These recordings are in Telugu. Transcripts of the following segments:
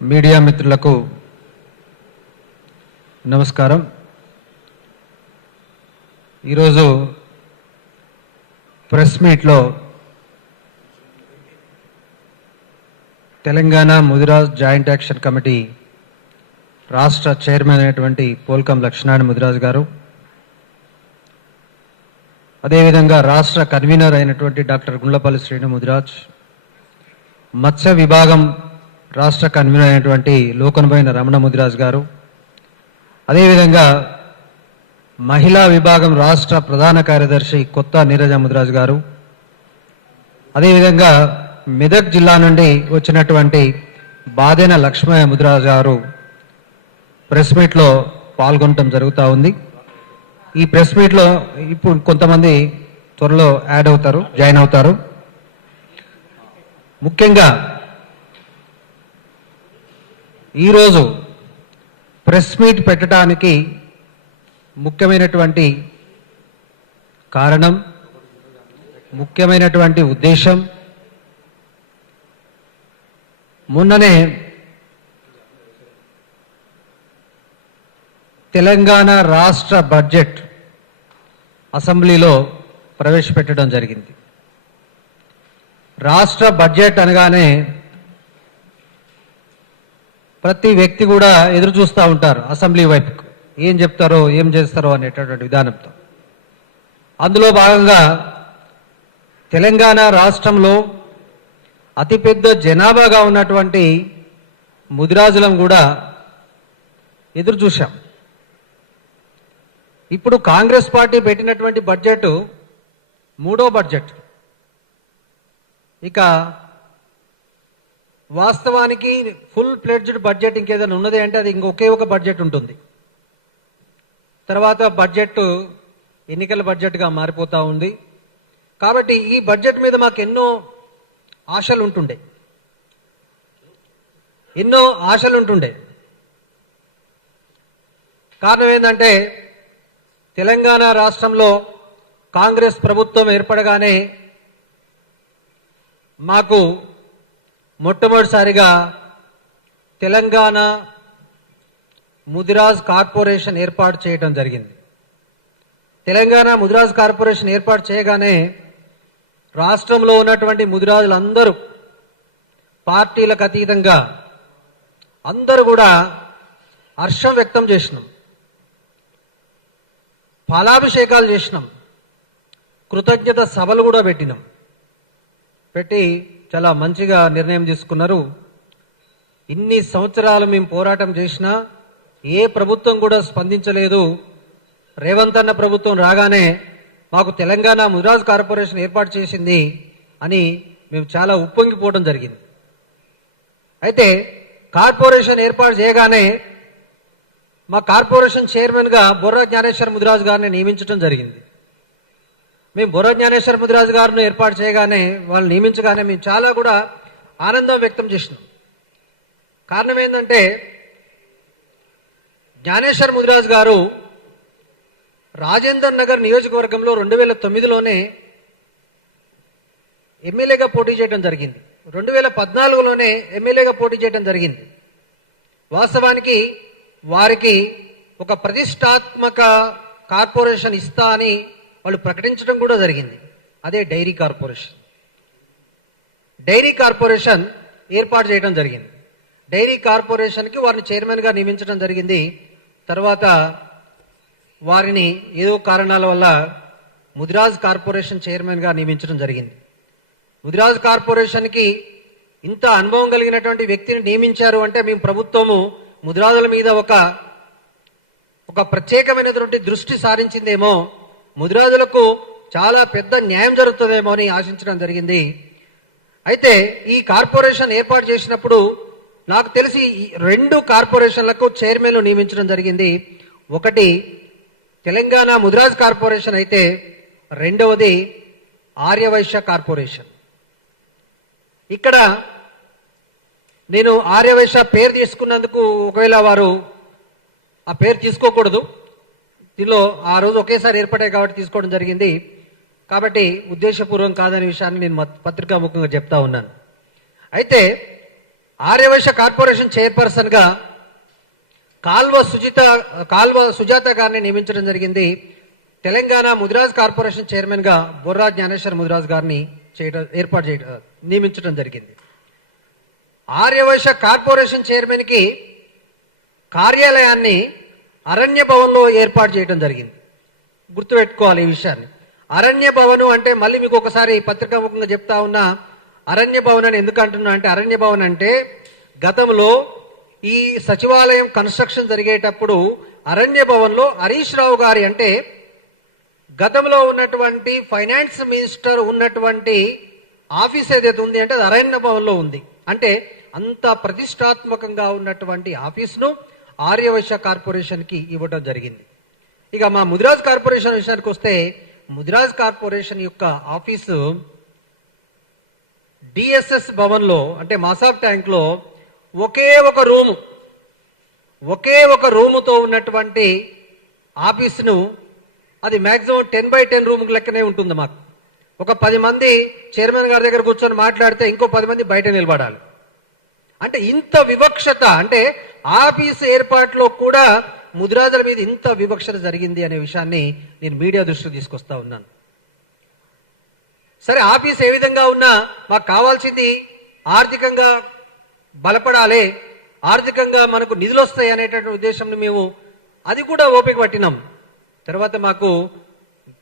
మీడియా మిత్రులకు నమస్కారం. ఈరోజు ప్రెస్ మీట్లో Telangana Mudiraj joint action committee రాష్ట్ర చైర్మన్ అయినటువంటి పోల్కం లక్ష్మీనారాయణ ముదిరాజ్ గారు, అదేవిధంగా రాష్ట్ర కన్వీనర్ అయినటువంటి డాక్టర్ గుండ్లపల్లి శ్రీను ముదిరాజ్, మత్స్య విభాగం రాష్ట్ర కన్వీనర్ అయినటువంటి లోకనబోయిన రమణ ముదిరాజ్ గారు, అదేవిధంగా మహిళా విభాగం రాష్ట్ర ప్రధాన కార్యదర్శి కొత్త నీరజ ముదిరాజ్ గారు, అదేవిధంగా మెదక్ జిల్లా నుండి వచ్చినటువంటి బాదెన లక్ష్మయ్య ముదిరాజ్ గారు ప్రెస్ మీట్లో పాల్గొనడం జరుగుతూ ఉంది. ఈ ప్రెస్ మీట్లో ఇప్పుడు కొంతమంది త్వరలో జాయిన్ అవుతారు. ముఖ్యంగా ఈరోజు ప్రెస్ మీట్ పెట్టడానికి ముఖ్యమైనటువంటి కారణం, ముఖ్యమైనటువంటి ఉద్దేశం, మొన్ననే తెలంగాణ రాష్ట్ర బడ్జెట్ అసెంబ్లీలో ప్రవేశపెట్టడం జరిగింది. రాష్ట్ర బడ్జెట్ అనగానే ప్రతి వ్యక్తి కూడా ఎదురు చూస్తూ ఉంటారు అసెంబ్లీ వైపుకు, ఏం చెప్తారో ఏం చేస్తారో అనేటటువంటి విధానంతో. అందులో భాగంగా తెలంగాణ రాష్ట్రంలో అతిపెద్ద జనాభాగా ఉన్నటువంటి ముదిరాజులం కూడా ఎదురు చూశాం. ఇప్పుడు కాంగ్రెస్ పార్టీ పెట్టినటువంటి బడ్జెట్ మూడో బడ్జెట్. ఇక వాస్తవానికి ఫుల్ ప్లెడ్జ్డ్ బడ్జెట్ ఇంకేదైనా ఉన్నది అంటే అది ఇంకొకే ఒక బడ్జెట్ ఉంటుంది. తర్వాత బడ్జెట్ ఎన్నికల బడ్జెట్గా మారిపోతూ ఉంది. కాబట్టి ఈ బడ్జెట్ మీద మాకు ఎన్నో ఆశలు ఉంటుండే. కారణం ఏంటంటే తెలంగాణ రాష్ట్రంలో కాంగ్రెస్ ప్రభుత్వం ఏర్పడగానే మాకు మొట్టమొదటిసారిగా తెలంగాణ ముదిరాజ్ కార్పొరేషన్ ఏర్పాటు చేయడం జరిగింది. తెలంగాణ ముదిరాజ్ కార్పొరేషన్ ఏర్పాటు చేయగానే రాష్ట్రంలో ఉన్నటువంటి ముదిరాజులందరూ పార్టీలకు అతీతంగా అందరూ కూడా హర్షం వ్యక్తం చేసినాం, ఫలాభిషేకాలు చేసినాం, కృతజ్ఞత సభలు కూడా పెట్టి చాలా మంచిగా నిర్ణయం తీసుకున్నారు. ఇన్ని సంవత్సరాలు మేము పోరాటం చేసినా ఏ ప్రభుత్వం కూడా స్పందించలేదు. రేవంత్ అన్న ప్రభుత్వం రాగానే మాకు తెలంగాణ ముదిరాజ్ కార్పొరేషన్ ఏర్పాటు చేసింది అని మేము చాలా ఉప్పొంగిపోవడం జరిగింది. అయితే కార్పొరేషన్ ఏర్పాటు చేయగానే మా కార్పొరేషన్ చైర్మన్గా బొర్రా జ్ఞానేశ్వర్ ముదిరాజ్ గారిని నియమించడం జరిగింది. మేము బొర్రా జ్ఞానేశ్వర్ ముదిరాజ్ గారిని ఏర్పాటు చేయగానే, వాళ్ళు నియమించగానే మేము చాలా కూడా ఆనందం వ్యక్తం చేసినాం. కారణం ఏంటంటే జ్ఞానేశ్వర్ ముదిరాజ్ గారు రాజేందర్ నగర్ నియోజకవర్గంలో 2009లోనే ఎమ్మెల్యేగా పోటీ చేయడం జరిగింది. 2014లోనే ఎమ్మెల్యేగా పోటీ చేయడం జరిగింది. వాస్తవానికి వారికి ఒక ప్రతిష్టాత్మక కార్పొరేషన్ ఇస్తా అని వాళ్ళు ప్రకటించడం కూడా జరిగింది. అదే డైరీ కార్పొరేషన్ ఏర్పాటు చేయడం జరిగింది. డైరీ కార్పొరేషన్కి వారిని చైర్మన్గా నియమించడం జరిగింది. తర్వాత వారిని ఏదో కారణాల వల్ల ముదిరాజ్ కార్పొరేషన్ చైర్మన్గా నియమించడం జరిగింది. ముదిరాజ్ కార్పొరేషన్కి ఇంత అనుభవం కలిగినటువంటి వ్యక్తిని నియమించారు అంటే మేము ప్రభుత్వము ముదిరాజుల మీద ఒక ప్రత్యేకమైనటువంటి దృష్టి సారించిందేమో, ముదిరాజులకు చాలా పెద్ద న్యాయం జరుగుతుందేమో అని ఆశించడం జరిగింది. అయితే ఈ కార్పొరేషన్ ఏర్పాటు చేసినప్పుడు నాకు తెలిసి 2 కార్పొరేషన్లకు చైర్మన్లు నియమించడం జరిగింది. ఒకటి తెలంగాణ ముదిరాజ్ కార్పొరేషన్ అయితే రెండవది ఆర్యవైశ్య కార్పొరేషన్. ఇక్కడ నేను ఆర్యవైశ్య పేరు తీసుకున్నందుకు ఒకవేళ వారు ఆ పేరు తీసుకోకూడదు, దీనిలో ఆ రోజు ఒకేసారి ఏర్పడాయి కాబట్టి తీసుకోవడం జరిగింది. కాబట్టి ఉద్దేశపూర్వకం కాదనే విషయాన్ని నేను పత్రికాముఖంగా చెప్తా ఉన్నాను. అయితే ఆర్యవైశ్య కార్పొరేషన్ చైర్పర్సన్ గా కాల్వ సుజాత గారిని నియమించడం జరిగింది. తెలంగాణ ముదిరాజ్ కార్పొరేషన్ చైర్మన్ గా బొర్రా జ్ఞానేశ్వర్ ముదిరాజ్ గారిని నియమించడం జరిగింది. ఆర్యవైశ్య కార్పొరేషన్ చైర్మన్ కి కార్యాలయాన్ని అరణ్య భవన్లో ఏర్పాటు చేయడం జరిగింది. గుర్తుపెట్టుకోవాలి ఈ విషయాన్ని. అరణ్య భవనం అంటే మళ్ళీ మీకు ఒకసారి పత్రికాముఖంగా చెప్తా ఉన్నా, అరణ్య భవన్ అని ఎందుకు అంటున్నా అంటే, అరణ్య భవన్ అంటే గతంలో ఈ సచివాలయం కన్స్ట్రక్షన్ జరిగేటప్పుడు అరణ్య భవన్లో హరీష్ రావు గారి అంటే గతంలో ఉన్నటువంటి ఫైనాన్స్ మినిస్టర్ ఉన్నటువంటి ఆఫీస్ ఏదైతే ఉంది అంటే అది అరణ్య భవన్లో ఉంది. అంటే అంత ప్రతిష్టాత్మకంగా ఉన్నటువంటి ఆఫీస్ను ఆర్యవైశ్య కార్పొరేషన్ కి ఇవ్వడం జరిగింది. ఇక మా ముదిరాజ్ కార్పొరేషన్ విషయానికి వస్తే, ముదిరాజ్ కార్పొరేషన్ యొక్క ఆఫీసు డిఎస్ఎస్ భవన్ లో అంటే మాసాబ్ ట్యాంక్ లో ఒకే ఒక రూముతో ఉన్నటువంటి ఆఫీసును, అది మాక్సిమం 10x10 రూమ్ లెక్కనే ఉంటుంది. మాకు ఒక 10 మంది చైర్మన్ గారి దగ్గర కూర్చొని మాట్లాడితే ఇంకో 10 మంది బయట నిలబడాలి. అంటే ఇంత వివక్షత, అంటే ఆఫీసు ఏర్పాటులో కూడా ముదిరాజుల మీద ఇంత వివక్షత జరిగింది అనే విషయాన్ని నేను మీడియా దృష్టికి తీసుకొస్తా ఉన్నాను. సరే, ఆఫీస్ ఏ విధంగా ఉన్నా మాకు కావాల్సింది ఆర్థికంగా బలపడాలి, ఆర్థికంగా మనకు నిధులు వస్తాయి అనేటటువంటి ఉద్దేశంలో మేము అది కూడా ఓపిక పట్టినాం. తర్వాత మాకు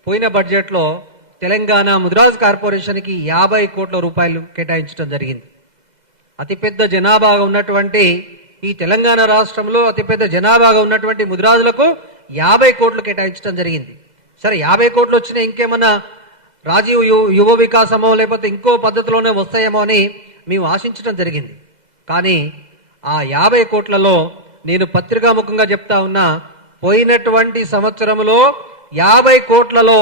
పోయిన బడ్జెట్లో తెలంగాణ ముదిరాజ్ కార్పొరేషన్కి 50 కోట్ల రూపాయలు కేటాయించడం జరిగింది. అతిపెద్ద జనాభాగా ఉన్నటువంటి ఈ తెలంగాణ రాష్ట్రంలో అతిపెద్ద జనాభాగా ఉన్నటువంటి ముదిరాజులకు 50 కోట్లు కేటాయించడం జరిగింది. సరే, 50 కోట్లు వచ్చినా ఇంకేమన్నా రాజీవ్ యువ వికాసమో లేకపోతే ఇంకో పద్ధతిలోనే వస్తాయేమో అని మేము ఆశించడం జరిగింది. కానీ ఆ 50 కోట్లలో నేను పత్రికాముఖంగా చెప్తా ఉన్నా, పోయినటువంటి సంవత్సరంలో 50 కోట్లలో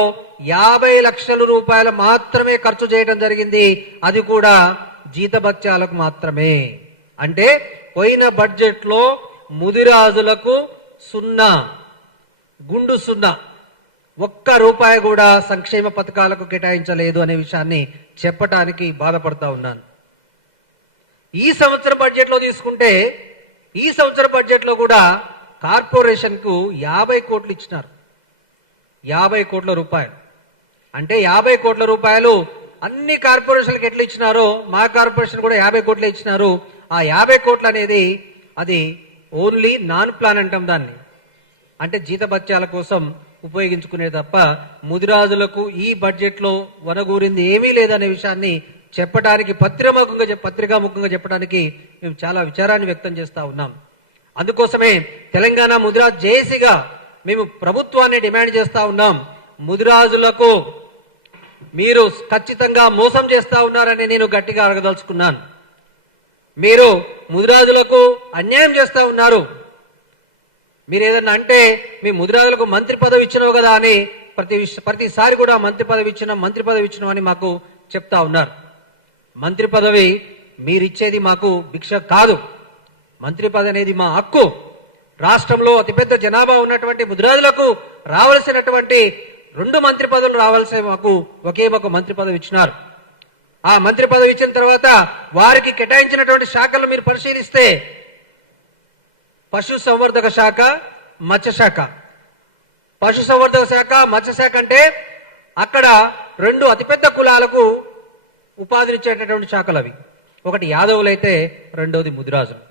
50 లక్షల రూపాయలు మాత్రమే ఖర్చు చేయడం జరిగింది. అది కూడా జీతభత్యాలకు మాత్రమే. అంటే పోయిన బడ్జెట్ లో ముదిరాజులకు 0, గుండు 0, ఒక్క రూపాయి కూడా సంక్షేమ పథకాలకు కేటాయించలేదు అనే విషయాన్ని చెప్పటానికి బాధపడతా ఉన్నాను. ఈ సంవత్సరం బడ్జెట్ లో తీసుకుంటే, ఈ సంవత్సరం బడ్జెట్ లో కూడా కార్పొరేషన్ కు 50 కోట్లు ఇచ్చినారు. 50 కోట్ల రూపాయలు అంటే 50 కోట్ల రూపాయలు అన్ని కార్పొరేషన్లకు ఎట్లా ఇచ్చినారో మా కార్పొరేషన్ కూడా 50 కోట్లే ఇచ్చినారు. ఆ 50 కోట్లు అనేది అది ఓన్లీ నాన్ ప్లాన్ అంటాం దాన్ని, అంటే జీతభత్యాల కోసం ఉపయోగించుకునే తప్ప ముదిరాజులకు ఈ బడ్జెట్ లో వనగూరింది ఏమీ లేదనే విషయాన్ని చెప్పడానికి పత్రికాముఖంగా చెప్పడానికి మేము చాలా విచారాన్ని వ్యక్తం చేస్తా ఉన్నాం. అందుకోసమే తెలంగాణ ముదిరాజ్ జేఏసీగా మేము ప్రభుత్వాన్ని డిమాండ్ చేస్తా ఉన్నాం. ముదిరాజులకు మీరు ఖచ్చితంగా మోసం చేస్తా ఉన్నారని నేను గట్టిగా అడగదలుచుకున్నాను. మీరు ముదిరాజులకు అన్యాయం చేస్తా ఉన్నారు. మీరు ఏదన్నా అంటే మీ ముదిరాజులకు మంత్రి పదవి ఇచ్చినావు కదా అని ప్రతిసారి కూడా మంత్రి పదవి ఇచ్చినాం అని మాకు చెప్తా ఉన్నారు. మంత్రి పదవి మీరిచ్చేది మాకు భిక్ష కాదు. మంత్రి పదవి అనేది మా హక్కు. రాష్ట్రంలో అతిపెద్ద జనాభా ఉన్నటువంటి ముదిరాజులకు రావాల్సినటువంటి 2 మంత్రి పదవులు రావాల్సిన మాకు ఒకే ఒక మంత్రి పదవి ఇచ్చినారు. ఆ మంత్రి పదవి ఇచ్చిన తర్వాత వారికి కేటాయించినటువంటి శాఖలు మీరు పరిశీలిస్తే పశు సంవర్ధక శాఖ, మత్స్య శాఖ. పశు సంవర్ధక శాఖ, మత్స్య శాఖ అంటే అక్కడ 2 అతిపెద్ద కులాలకు ఉపాధినిచ్చేటటువంటి శాఖలు అవి. ఒకటి యాదవులైతే రెండోది ముదిరాజులు.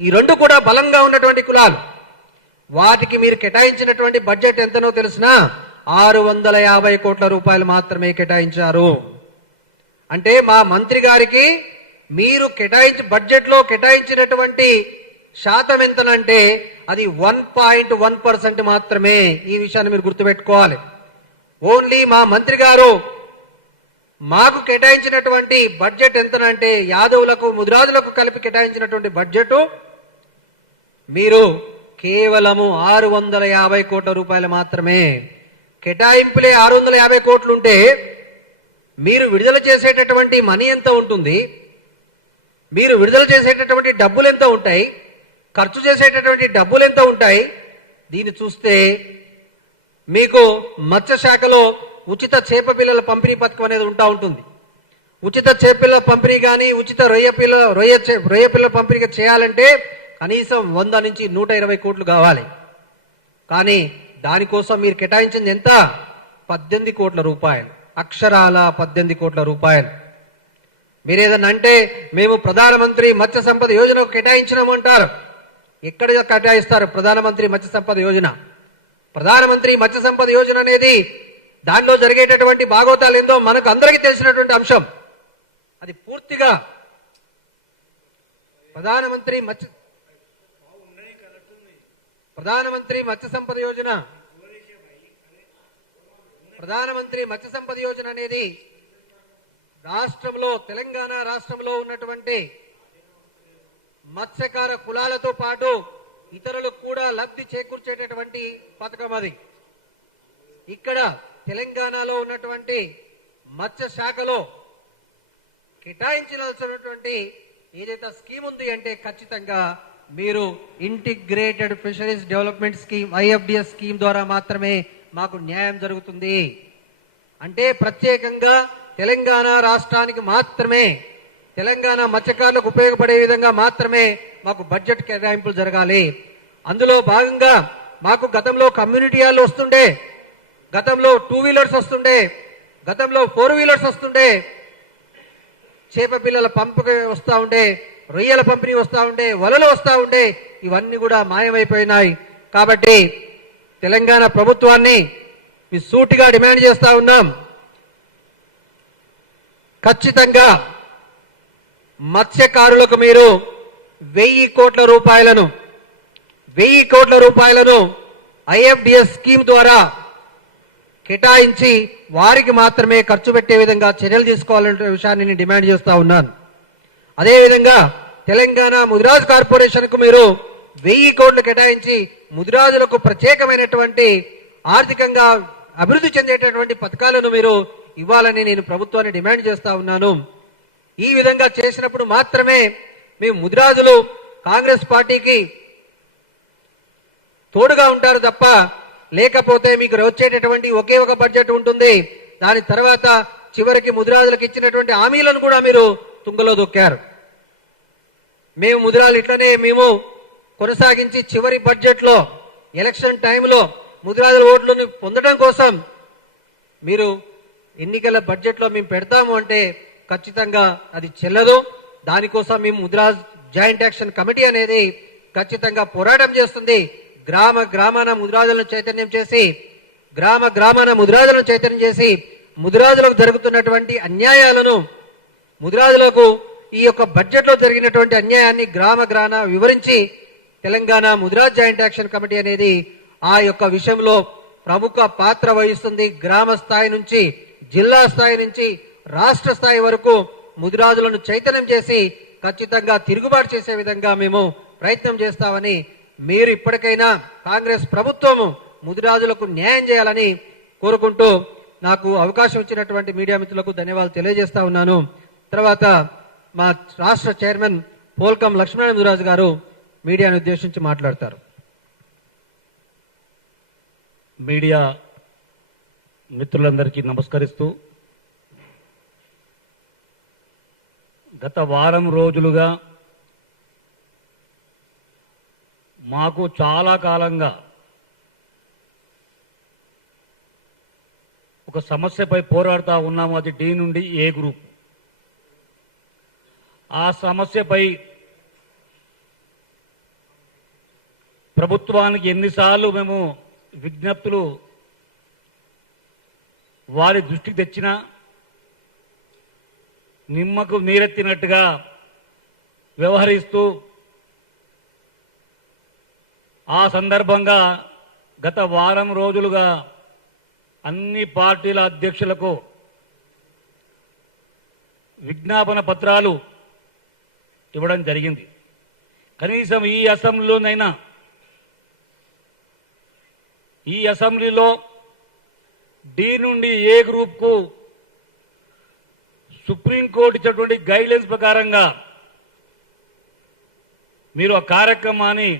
ఈ 2 కూడా బలంగా ఉన్నటువంటి కులాలు. వాటికి మీరు కేటాయించినటువంటి బడ్జెట్ ఎంతనో తెలిసినా 650 కోట్ల రూపాయలు మాత్రమే కేటాయించారు. అంటే మా మంత్రి గారికి మీరు బడ్జెట్ లో కేటాయించినటువంటి శాతం ఎంతనంటే అది 1.1% మాత్రమే. ఈ విషయాన్ని మీరు గుర్తుపెట్టుకోవాలి. ఓన్లీ మా మంత్రి గారు మాకు కేటాయించినటువంటి బడ్జెట్ ఎంతనంటే యాదవులకు ముదిరాజులకు కలిపి కేటాయించినటువంటి బడ్జెట్ మీరు కేవలము 650 కోట్ల రూపాయలు మాత్రమే. కేటాయింపులే 650 కోట్లుంటే మీరు విడుదల చేసేటటువంటి మనీ ఎంత ఉంటుంది, మీరు విడుదల చేసేటటువంటి డబ్బులు ఎంత ఉంటాయి, ఖర్చు చేసేటటువంటి డబ్బులు ఎంత ఉంటాయి, దీన్ని చూస్తే మీకు మత్స్య శాఖలో ఉచిత చేప పిల్లల పంపిణీ పథకం అనేది ఉంటుంది. ఉచిత చేపల పంపిణీ కానీ ఉచిత రొయ్య పిల్లల పంపిణీ చేయాలంటే కనీసం 100 నుంచి 120 కోట్లు కావాలి. కానీ దానికోసం మీరు కేటాయించింది ఎంత? 18 కోట్ల రూపాయలు. అక్షరాల 18 కోట్ల రూపాయలు. మీరేదన్నా అంటే మేము ప్రధానమంత్రి మత్స్య సంపద యోజనకు కేటాయించినాము అంటారు. ఎక్కడ కేటాయిస్తారు ప్రధానమంత్రి మత్స్య సంపద యోజన? ప్రధానమంత్రి మత్స్య సంపద యోజన అనేది దాంట్లో జరిగేటటువంటి భాగోతాలు ఏందో మనకు అందరికీ తెలిసినటువంటి అంశం. అది పూర్తిగా ప్రధానమంత్రి మత్స్య సంపద యోజన అనేది రాష్ట్రంలో తెలంగాణ రాష్ట్రంలో ఉన్నటువంటి మత్స్యకార కులాలతో పాటు ఇతరులకు కూడా లబ్ధి చేకూర్చేటటువంటి పథకం. అది ఇక్కడ తెలంగాణలో ఉన్నటువంటి మత్స్య శాఖలో కేటాయించాల్సినటువంటి ఏదైతే స్కీమ్ ఉంది అంటే ఖచ్చితంగా మీరు integrated fisheries development scheme IFDS scheme ద్వారా మాత్రమే మాకు న్యాయం జరుగుతుంది. అంటే ప్రత్యేకంగా తెలంగాణ రాష్ట్రానికి మాత్రమే, తెలంగాణ మత్స్యకారులకు ఉపయోగపడే విధంగా మాత్రమే మాకు బడ్జెట్ కేటాయింపులు జరగాలి. అందులో భాగంగా మాకు గతంలో కమ్యూనిటీ హాల్ వస్తుండే, గతంలో 2 వీలర్స్ వస్తుండే, గతంలో 4 వీలర్స్ వస్తుండే, చేప పిల్లల పంపిణీ వస్తూ ఉండే, రొయ్యల పంపిణీ వస్తూ ఉండే, వలలు వస్తూ ఉండే, ఇవన్నీ కూడా మాయమైపోయినాయి. కాబట్టి తెలంగాణ ప్రభుత్వాన్ని మీ సూటిగా డిమాండ్ చేస్తా ఉన్నాం. ఖచ్చితంగా మత్స్యకారులకు మీరు 1000 కోట్ల రూపాయలను IFDS స్కీమ్ ద్వారా కేటాయించి వారికి మాత్రమే ఖర్చు పెట్టే విధంగా చర్యలు తీసుకోవాలనే విషయాన్ని నేను డిమాండ్ చేస్తా ఉన్నాను. అదేవిధంగా తెలంగాణ ముదిరాజ్ కార్పొరేషన్ కు మీరు 1000 కోట్లు కేటాయించి ముదిరాజులకు ప్రత్యేకమైనటువంటి ఆర్థికంగా అభివృద్ధి చెందేటటువంటి పథకాలను మీరు ఇవ్వాలని నేను ప్రభుత్వాన్ని డిమాండ్ చేస్తా ఉన్నాను. ఈ విధంగా చేసినప్పుడు మాత్రమే మేము ముదిరాజులు కాంగ్రెస్ పార్టీకి తోడుగా ఉంటారు తప్ప, లేకపోతే మీకు వచ్చేటటువంటి ఒకే ఒక బడ్జెట్ ఉంటుంది. దాని తర్వాత చివరికి ముదిరాజులకు ఇచ్చినటువంటి హామీలను కూడా మీరు తుంగలో దొక్కారు. మేము ముదిరాజులు ఇట్లనే మేము కొనసాగించి చివరి బడ్జెట్ లో ఎలక్షన్ టైంలో ముదిరాజుల ఓట్లను పొందడం కోసం మీరు ఎన్నికల బడ్జెట్ లో మేము పెడతాము అంటే ఖచ్చితంగా అది చెల్లదు. దానికోసం మేము ముదిరాజ్ జాయింట్ యాక్షన్ కమిటీ అనేది ఖచ్చితంగా పోరాటం చేస్తుంది. గ్రామాన ముదిరాజులను చైతన్యం చేసి ముదిరాజులకు జరుగుతున్నటువంటి అన్యాయాలను, ముదిరాజులకు ఈ యొక్క బడ్జెట్ లో జరిగినటువంటి అన్యాయాన్ని గ్రామ వివరించి Telangana Mudiraj joint action committee అనేది ఆ యొక్క విషయంలో ప్రముఖ పాత్ర వహిస్తుంది. గ్రామ స్థాయి నుంచి జిల్లా స్థాయి నుంచి రాష్ట్ర స్థాయి వరకు ముదిరాజులను చైతన్యం చేసి ఖచ్చితంగా తిరుగుబాటు చేసే విధంగా మేము ప్రయత్నం చేస్తామని, మీరు ఇప్పటికైనా కాంగ్రెస్ ప్రభుత్వము ముదిరాజులకు న్యాయం చేయాలని కోరుకుంటూ నాకు అవకాశం ఇచ్చినటువంటి మీడియా మిత్రులకు ధన్యవాదాలు తెలియజేస్తా ఉన్నాను. తర్వాత మా రాష్ట్ర చైర్మన్ పోల్కం లక్ష్మీనారాయణ ముదిరాజు గారు మీడియాను ఉద్దేశించి మాట్లాడతారు. మీడియా మిత్రులందరికీ నమస్కరిస్తూ, గత వారం రోజులుగా మాకు చాలా కాలంగా ఒక సమస్యపై పోరాడుతూ ఉన్నాము. అది డి నుండి ఏ గ్రూప్. ఆ సమస్యపై ప్రభుత్వానికి ఎన్నిసార్లు మేము విజ్ఞప్తులు వారి దృష్టికి తెచ్చినా నిమ్మకు నీరెత్తినట్టుగా వ్యవహరిస్తూ, ఆ సందర్భంగా గత వారం రోజులుగా అన్ని పార్టీల అధ్యక్షులకు విజ్ఞాపన పత్రాలు ఇవ్వడం జరిగింది. కనీసం ఈ అసెంబ్లీలో డి నుండి ఏ గ్రూప్కు సుప్రీంకోర్టు ఇచ్చినటువంటి గైడ్లైన్స్ ప్రకారంగా మీరు ఆ కార్యక్రమాన్ని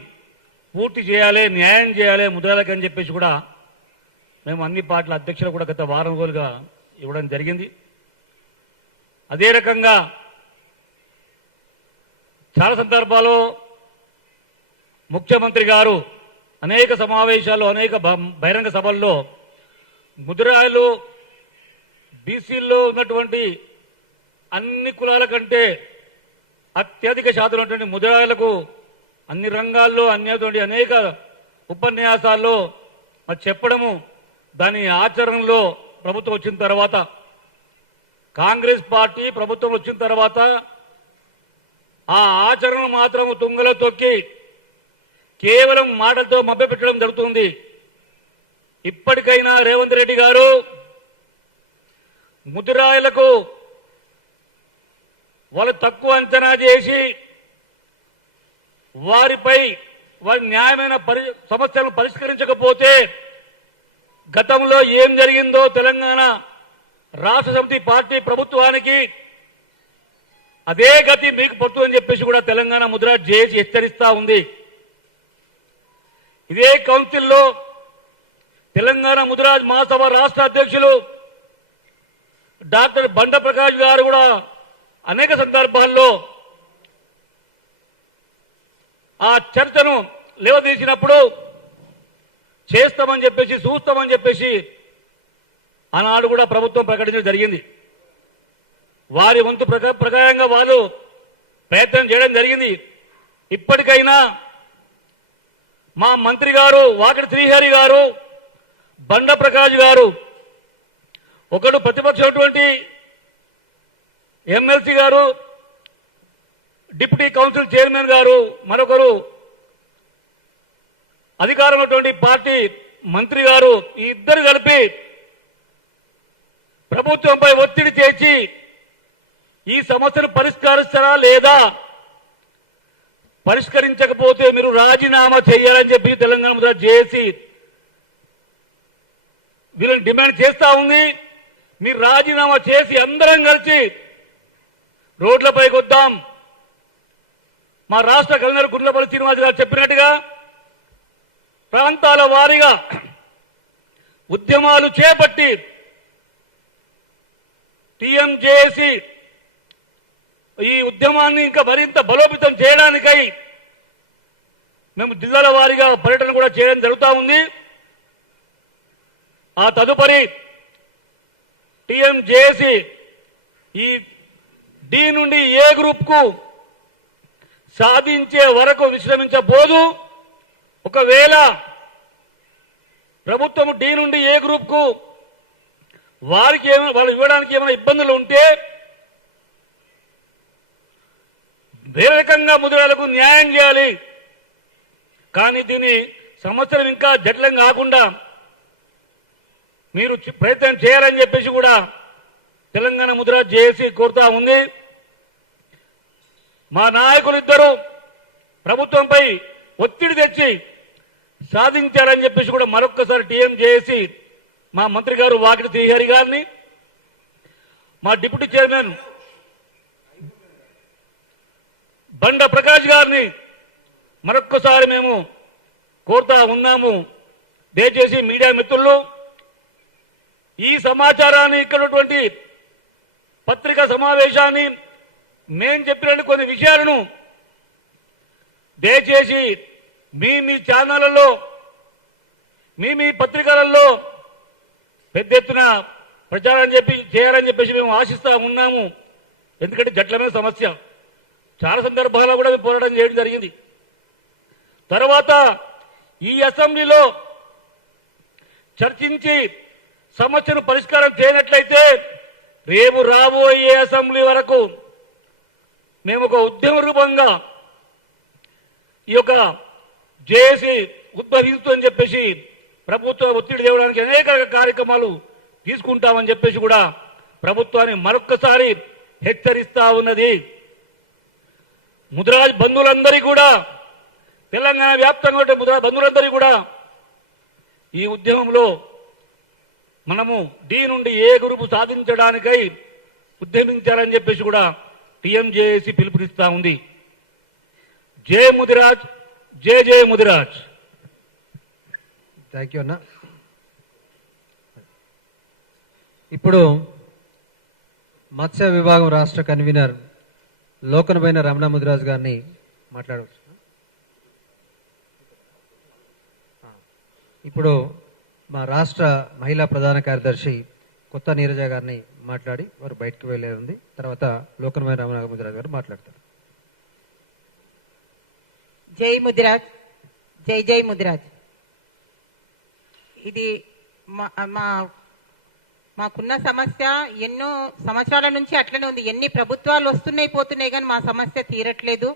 పూర్తి చేయాలి, న్యాయం చేయాలి ముద్రాలకు అని చెప్పేసి కూడా మేము అన్ని పార్టీల అధ్యక్షులు కూడా గత వారం రోజులుగా ఇవ్వడం జరిగింది. అదే రకంగా చాలా సందర్భాల్లో ముఖ్యమంత్రి గారు అనేక సమావేశాల్లో అనేక బహిరంగ సభల్లో ముదిరాయలు బీసీల్లో ఉన్నటువంటి అన్ని కులాల కంటే అత్యధిక శాతం ఉన్నటువంటి ముదిరాయలకు అన్ని రంగాల్లో అన్యటువంటి అనేక ఉపన్యాసాల్లో మరి చెప్పడము, దాని ఆచరణలో ప్రభుత్వం వచ్చిన తర్వాత, కాంగ్రెస్ పార్టీ ప్రభుత్వం వచ్చిన తర్వాత ఆ ఆచరణ మాత్రం తుంగలో తొక్కి కేవలం మాటలతో మభ్యపెట్టడం జరుగుతుంది. ఇప్పటికైనా రేవంత్ రెడ్డి గారు ముదిరాయలకు వాళ్ళు తక్కువ అంచనా చేసి వారిపై వారి న్యాయమైన సమస్యలను పరిష్కరించకపోతే గతంలో ఏం జరిగిందో తెలంగాణ రాష్ట్ర సమితి పార్టీ ప్రభుత్వానికి అదే గతి మీకు పడుతుంది అని చెప్పేసి కూడా తెలంగాణ ముద్ర జేఏసీ హెచ్చరిస్తా ఉంది. ఇదే కౌన్సిల్లో తెలంగాణ ముదిరాజ్ మహాసభ రాష్ట్ర అధ్యక్షులు డాక్టర్ బండ ప్రకాష్ గారు కూడా అనేక సందర్భాల్లో ఆ చర్చను లేవదీసినప్పుడు చేస్తామని చెప్పేసి చూస్తామని చెప్పేసి ఆనాడు కూడా ప్రభుత్వం ప్రకటించడం జరిగింది. వారి వంతు ప్రకారంగా వాళ్ళు ప్రయత్నం చేయడం జరిగింది. ఇప్పటికైనా మా మంత్రి గారు వాకిటి శ్రీహరి గారు, బండ ప్రకాష్ గారు, ఒకడు ప్రతిపక్షమైనటువంటి ఎమ్మెల్సీ గారు, డిప్యూటీ కౌన్సిల్ చైర్మన్ గారు, మరొకరు అధికారం ఉన్నటువంటి పార్టీ మంత్రి గారు, ఈ ఇద్దరు కలిపి ప్రభుత్వంపై ఒత్తిడి చేసి ఈ సమస్యను పరిష్కరిస్తారా లేదా, పరిష్కరించకపోతే మీరు రాజీనామా చేయాలని చెప్పి తెలంగాణ ముద్ర జేఏసీ వీళ్ళని డిమాండ్ చేస్తా ఉంది. మీరు రాజీనామా చేసి అందరం కలిసి రోడ్లపైకి వద్దాం. మా రాష్ట్ర గవర్నర్ గుండ్లపల్లి శ్రీనివాస్ గారు చెప్పినట్టుగా ప్రాంతాల వారీగా ఉద్యమాలు చేపట్టి టీఎంజేఏసీ ఈ ఉద్యమాన్ని ఇంకా మరింత బలోపేతం చేయడానికై మేము జిల్లాల వారీగా పర్యటన కూడా చేయడం జరుగుతూ ఉంది. ఆ తదుపరి టీఎంజేఏసీ ఈ డి నుండి ఏ గ్రూప్ కు సాధించే వరకు విశ్రమించబోదు. ఒకవేళ ప్రభుత్వం డి నుండి ఏ గ్రూప్ కు వారికి వాళ్ళు ఇవ్వడానికి ఏమైనా ఇబ్బందులు ఉంటే వేరే రకంగా ముదిరాలకు న్యాయం చేయాలి. కానీ దీని సంవత్సరం ఇంకా జటిలం కాకుండా మీరు ప్రయత్నం చేయాలని చెప్పేసి కూడా తెలంగాణ ముద్ర జేఏసీ కోరుతా ఉంది. మా నాయకులిద్దరూ ప్రభుత్వంపై ఒత్తిడి తెచ్చి సాధించాలని చెప్పేసి కూడా మరొక్కసారి టీఎంజేఏసీ మా మంత్రి గారు వాకిటి శ్రీహరి గారిని, మా డిప్యూటీ చైర్మన్ బండ ప్రకాష్ గారిని మరొక్కసారి మేము కోరుతా ఉన్నాము. దయచేసి మీడియా మిత్రులు ఈ సమాచారాన్ని, ఇక్కడ పత్రికా సమావేశాన్ని, మేం చెప్పినట్టు కొన్ని విషయాలను దయచేసి మీ ఛానళ్లలో, మీ పత్రికలలో పెద్ద ఎత్తున ప్రచారం చేయాలని చెప్పేసి మేము ఆశిస్తా ఉన్నాము. ఎందుకంటే జట్లమైన సమస్య చాలా సందర్భాల్లో కూడా మేము పోరాటం చేయడం జరిగింది. తర్వాత ఈ అసెంబ్లీలో చర్చించి సమస్యను పరిష్కారం చేయనట్లయితే రేపు రాబోయే అసెంబ్లీ వరకు మేము ఒక ఉద్యమ రూపంగా ఈ యొక్క జేఏసీ ఉద్భవిస్తుందని చెప్పేసి ప్రభుత్వ ఒత్తిడి తేవడానికి అనేక కార్యక్రమాలు తీసుకుంటామని చెప్పేసి కూడా ప్రభుత్వాన్ని మరొక్కసారి హెచ్చరిస్తా ఉన్నది. ముదిరాజ్ బంధువులందరికీ కూడా, తెలంగాణ వ్యాప్తంగా ఉండే ముదిరాజ్ బంధువులందరికీ కూడా ఈ ఉద్యమంలో మనము డి నుండి ఏ గ్రూపు సాధించడానికై ఉద్యమించాలని చెప్పేసి కూడా టీఎంజేఏసీ పిలుపునిస్తా ఉంది. జై ముదిరాజ్, జై జై ముదిరాజ్. థ్యాంక్ యూ అన్న. ఇప్పుడు మత్స్య విభాగం రాష్ట్ర కన్వీనర్ లోకనబైన రమణ ముదిరాజు గారిని మాట్లాడవచ్చు. ఇప్పుడు మా రాష్ట్ర మహిళా ప్రధాన కార్యదర్శి కొత్త నీరజ గారిని మాట్లాడి వారు బయటకు వెళ్ళేది ఉంది. తర్వాత లోకనబైన రమణ ముదిరాజు గారు మాట్లాడతారు. జై ముదిరాజ్, జై జై ముదిరాజ్. ఇది మాకున్న సమస్య ఎన్నో సంవత్సరాల నుంచి అట్లనే ఉంది. ఎన్ని ప్రభుత్వాలు వస్తున్నాయి పోతున్నాయి కానీ మా సమస్య తీరట్లేదు.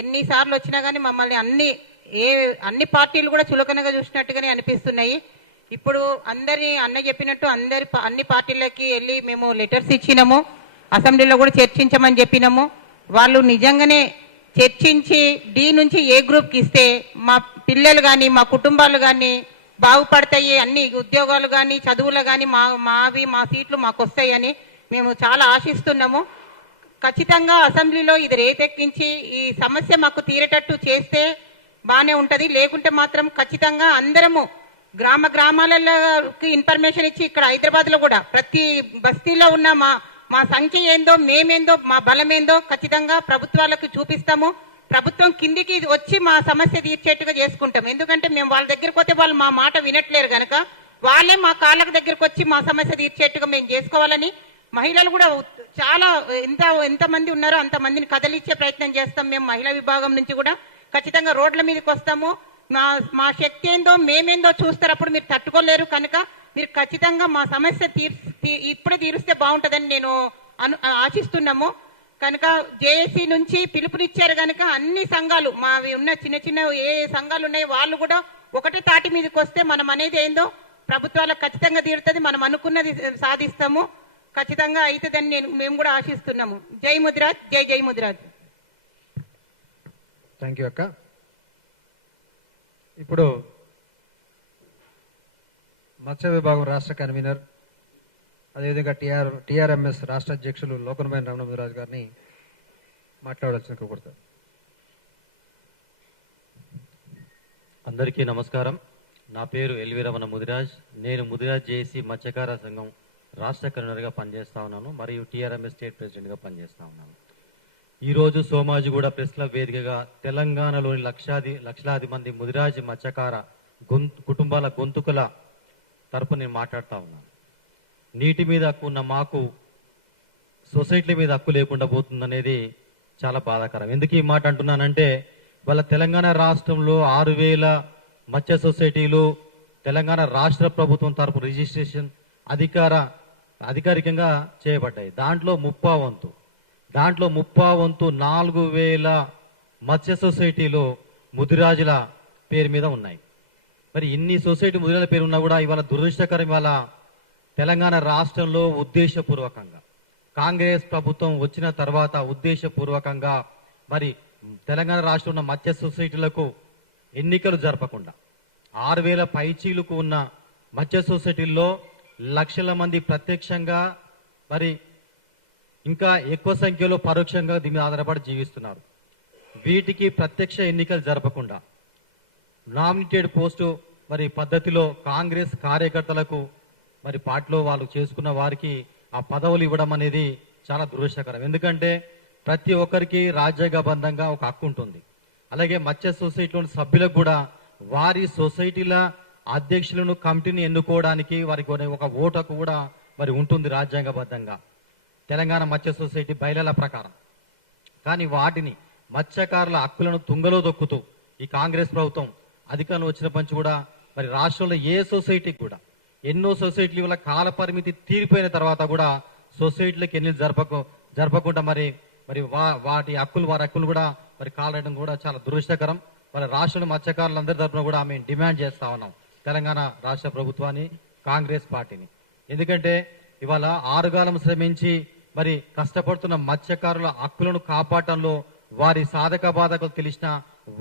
ఎన్నిసార్లు వచ్చినా కానీ మమ్మల్ని అన్ని పార్టీలు కూడా చులకనగా చూసినట్టుగానే అనిపిస్తున్నాయి. ఇప్పుడు అన్న చెప్పినట్టు అన్ని పార్టీలకి వెళ్ళి మేము లెటర్స్ ఇచ్చినాము, అసెంబ్లీలో కూడా చర్చించమని చెప్పినాము. వాళ్ళు నిజంగానే చర్చించి డి నుంచి ఏ గ్రూప్కి ఇస్తే మా పిల్లలు కానీ మా కుటుంబాలు కానీ బాగుపడతాయి, అన్ని ఉద్యోగాలు కానీ చదువులు కానీ మా సీట్లు మాకు వస్తాయని మేము చాలా ఆశిస్తున్నాము. ఖచ్చితంగా అసెంబ్లీలో ఇది రేతెక్కించి ఈ సమస్య మాకు తీరేటట్టు చేస్తే బాగానే ఉంటది. లేకుంటే మాత్రం ఖచ్చితంగా అందరము గ్రామాలకి ఇన్ఫర్మేషన్ ఇచ్చి ఇక్కడ హైదరాబాద్ లో కూడా ప్రతి బస్తీలో ఉన్న మా సంఖ్య ఏందో, మేమేందో, మా బలమేందో ఖచ్చితంగా ప్రభుత్వాలకు చూపిస్తాము. ప్రభుత్వం కిందికి వచ్చి మా సమస్య తీర్చేట్టుగా చేసుకుంటాం. ఎందుకంటే మేము వాళ్ళ దగ్గరకు పోతే వాళ్ళు మా మాట వినట్లేరు కనుక వాళ్ళే మా కాళ్ళకు దగ్గరకు వచ్చి మా సమస్య తీర్చేట్టుగా మేము చేసుకోవాలని మహిళలు కూడా చాలా ఎంతమంది ఉన్నారో అంతమందిని కదలిచ్చే ప్రయత్నం చేస్తాం. మేము మహిళా విభాగం నుంచి కూడా ఖచ్చితంగా రోడ్ల మీదకి వస్తాము. మా శక్తి ఏందో మేమేందో చూస్తారు, అప్పుడు మీరు తట్టుకోలేరు కనుక మీరు ఖచ్చితంగా మా సమస్య ఇప్పుడే తీరుస్తే బాగుంటుందని నేను ఆశిస్తున్నాము. కనుక జేఏసీ నుంచి పిలుపునిచ్చారు కనుక అన్ని సంఘాలు మావి ఉన్న చిన్న చిన్న ఏ సంఘాలు ఉన్నాయో వాళ్ళు కూడా ఒకటే తాటి మీదకి వస్తే మనం అనేది ఏందో ప్రభుత్వాలకు ఖచ్చితంగా తీరుతుంది, మనం అనుకున్నది సాధిస్తాము, ఖచ్చితంగా అవుతుందని మేము కూడా ఆశిస్తున్నాము. జై ముదిరాజ్, జై జై ముదిరాజ్. థ్యాంక్ యూ అక్క. ఇప్పుడు మత్స్య విభాగం రాష్ట్ర కన్వీనర్ అదేవిధంగా టిఆర్ఎంఎస్ రాష్ట్ర అధ్యక్షులు లోకనబైన రమణ ముదిరాజు గారిని మాట్లాడాల్సిన కోరుతారు. అందరికీ నమస్కారం. నా పేరు ఎల్వి రమణ ముదిరాజ్. నేను ముదిరాజ్ జేఏసీ మత్స్యకార సంఘం రాష్ట్ర కన్వీనర్గా పనిచేస్తా ఉన్నాను మరియు టిఆర్ఎంఎస్ స్టేట్ ప్రెసిడెంట్గా పనిచేస్తా ఉన్నాను. ఈరోజు సోమాజిగూడ ప్రెస్ క్లబ్ వేదికగా తెలంగాణలోని లక్షలాది మంది ముదిరాజ్ మత్స్యకార కుటుంబాల గొంతుకల తరపు నేను మాట్లాడుతూ ఉన్నాను. నీటి మీద హక్కు ఉన్న మాకు సొసైటీల మీద హక్కు లేకుండా పోతుందనేది చాలా బాధాకరం. ఎందుకు ఈ మాట అంటున్నానంటే వాళ్ళ తెలంగాణ రాష్ట్రంలో 6,000 మత్స్య సొసైటీలు తెలంగాణ రాష్ట్ర ప్రభుత్వం తరపు రిజిస్ట్రేషన్ అధికారికంగా చేయబడ్డాయి. దాంట్లో 30% 4,000 మత్స్య సొసైటీలు ముదిరాజుల పేరు మీద ఉన్నాయి. మరి ఇన్ని సొసైటీ ముదిరాజుల పేరు ఉన్నా కూడా ఇవాళ దురదృష్టకరం, ఇవాళ తెలంగాణ రాష్ట్రంలో ఉద్దేశపూర్వకంగా కాంగ్రెస్ ప్రభుత్వం వచ్చిన తర్వాత ఉద్దేశపూర్వకంగా మరి తెలంగాణ రాష్ట్రంలో ఉన్న మత్స్య సొసైటీలకు ఎన్నికలు జరపకుండా 6,000 పైచీలకు ఉన్న మత్స్య సొసైటీల్లో లక్షల మంది ప్రత్యక్షంగా మరి ఇంకా ఎక్కువ సంఖ్యలో పరోక్షంగా దీని మీద ఆధారపడి జీవిస్తున్నారు. వీటికి ప్రత్యక్ష ఎన్నికలు జరపకుండా నామినేటెడ్ పోస్టు మరి పద్ధతిలో కాంగ్రెస్ కార్యకర్తలకు మరి పార్టీలో వాళ్ళు చేసుకున్న వారికి ఆ పదవులు ఇవ్వడం అనేది చాలా దురదృష్టకరం. ఎందుకంటే ప్రతి ఒక్కరికి రాజ్యాంగబద్ధంగా ఒక హక్కు ఉంటుంది. అలాగే మత్స్య సొసైటీలోని సభ్యులకు కూడా వారి సొసైటీల అధ్యక్షులను కమిటీని ఎన్నుకోవడానికి వారికి ఒక ఓటు హక్కు కూడా మరి ఉంటుంది రాజ్యాంగబద్ధంగా తెలంగాణ మత్స్య సొసైటీ బయలాల ప్రకారం. కానీ వాటిని మత్స్యకారుల హక్కులను తుంగలో దొక్కుతూ ఈ కాంగ్రెస్ ప్రభుత్వం అధికారంలో వచ్చిన పంచి కూడా మరి రాష్ట్రంలో ఏ సొసైటీకి కూడా ఎన్నో సొసైటీల వల్ల కాల పరిమితి తీరిపోయిన తర్వాత కూడా సొసైటీలకు ఎన్నికలు జరపకుండా మరి వారి హక్కులు కూడా మరి కాలడం కూడా చాలా దురదృష్టకరం. మరి రాష్ట్రంలో మత్స్యకారులందరి తరఫున కూడా మేము డిమాండ్ చేస్తా ఉన్నాం తెలంగాణ రాష్ట్ర ప్రభుత్వాన్ని, కాంగ్రెస్ పార్టీని. ఎందుకంటే ఇవాళ ఆరుగాలం శ్రమించి మరి కష్టపడుతున్న మత్స్యకారుల హక్కులను కాపాడటంలో వారి సాధక బాధకులు తెలిసిన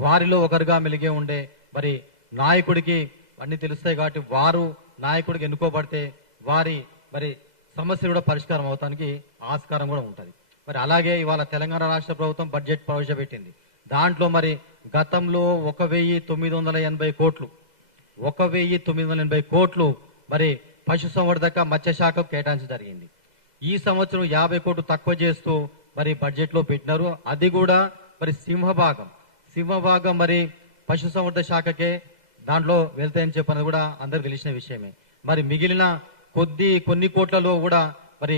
వారిలో ఒకరుగా మెలిగే ఉండే మరి నాయకుడికి అన్ని తెలుస్తాయి కాబట్టి వారు నాయకుడికి ఎన్నుకోబడితే వారి మరి సమస్యలు కూడా పరిష్కారం అవటానికి ఆస్కారం కూడా ఉంటుంది. మరి అలాగే ఇవాళ తెలంగాణ రాష్ట్ర ప్రభుత్వం బడ్జెట్ ప్రవేశపెట్టింది. దాంట్లో మరి గతంలో 1,980 కోట్లు మరి పశుసంవర్ధక మత్స్య శాఖకు కేటాయించడం జరిగింది. ఈ సంవత్సరం 50 కోట్లు తక్కువ చేస్తూ మరి బడ్జెట్ లో పెట్టినారు. అది కూడా మరి సింహభాగం మరి పశుసంవర్ధక శాఖకే దాంట్లో వెళ్తాయని చెప్పన్నది కూడా అందరికి తెలిసిన విషయమే. మరి మిగిలిన కొన్ని కోట్లలో కూడా మరి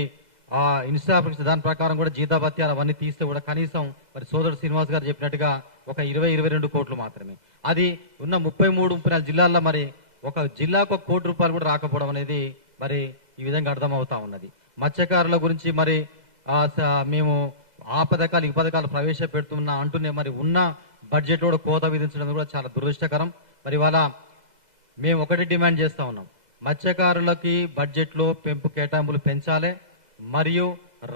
ఆ ఇన్స్టాఫ్ దాని ప్రకారం కూడా జీతాభత్యాలు అవన్నీ తీస్తే కూడా కనీసం మరి సోదరుడు శ్రీనివాస్ గారు చెప్పినట్టుగా ఒక 22 కోట్లు మాత్రమే. అది ఉన్న 33-34 జిల్లాల్లో మరి ఒక జిల్లాకు ₹1 కోటి కూడా రాకపోవడం అనేది మరి ఈ విధంగా అర్థమవుతా ఉన్నది. మత్స్యకారుల గురించి మరి మేము ఆ పథకాలు ఈ పథకాలు ప్రవేశపెడుతున్నా అంటూనే మరి ఉన్న బడ్జెట్ కూడా కోత విధించడం కూడా చాలా దురదృష్టకరం. మరి ఇవాళ మేము ఒకటి డిమాండ్ చేస్తా ఉన్నాం, మత్స్యకారులకి బడ్జెట్ లో కేటాయింపులు పెంచాలి, మరియు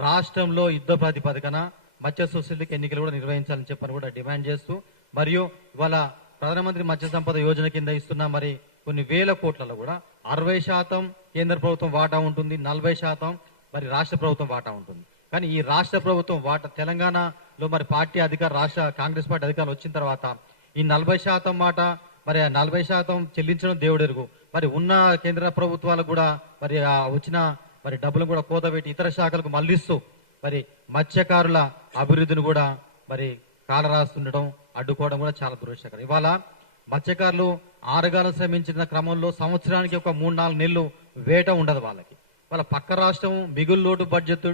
రాష్ట్రంలో యుద్ధ ప్రాతిపదికన మత్స్య సొసైటీకి ఎన్నికలు కూడా నిర్వహించాలని చెప్పని కూడా డిమాండ్ చేస్తూ, మరియు ఇవాళ ప్రధానమంత్రి మత్స్య సంపద యోజన కింద ఇస్తున్న మరి కొన్ని వేల కోట్లలో కూడా 60% కేంద్ర ప్రభుత్వం వాటా ఉంటుంది, 40% మరి రాష్ట్ర ప్రభుత్వం వాటా ఉంటుంది. కానీ ఈ రాష్ట్ర ప్రభుత్వం వాటా తెలంగాణలో మరి రాష్ట్ర కాంగ్రెస్ పార్టీ అధికారులు వచ్చిన తర్వాత ఈ 40% మాట మరి 40% చెల్లించడం దేవుడెరుగు. మరి ఉన్న కేంద్ర ప్రభుత్వాలకు కూడా మరి వచ్చిన మరి డబ్బులు కూడా కోత పెట్టి ఇతర శాఖలకు మళ్లిస్తూ మరి మత్స్యకారుల అభివృద్ధిని కూడా మరి కాలరాస్తుండడం, అడ్డుకోవడం కూడా చాలా దురదృష్టకరం. ఇవాళ మత్స్యకారులు ఆరుగాలం శ్రమించిన క్రమంలో సంవత్సరానికి ఒక 3-4 నెలలు వేట ఉండదు వాళ్ళకి. వాళ్ళ పక్క రాష్ట్రం మిగులు లోటు బడ్జెట్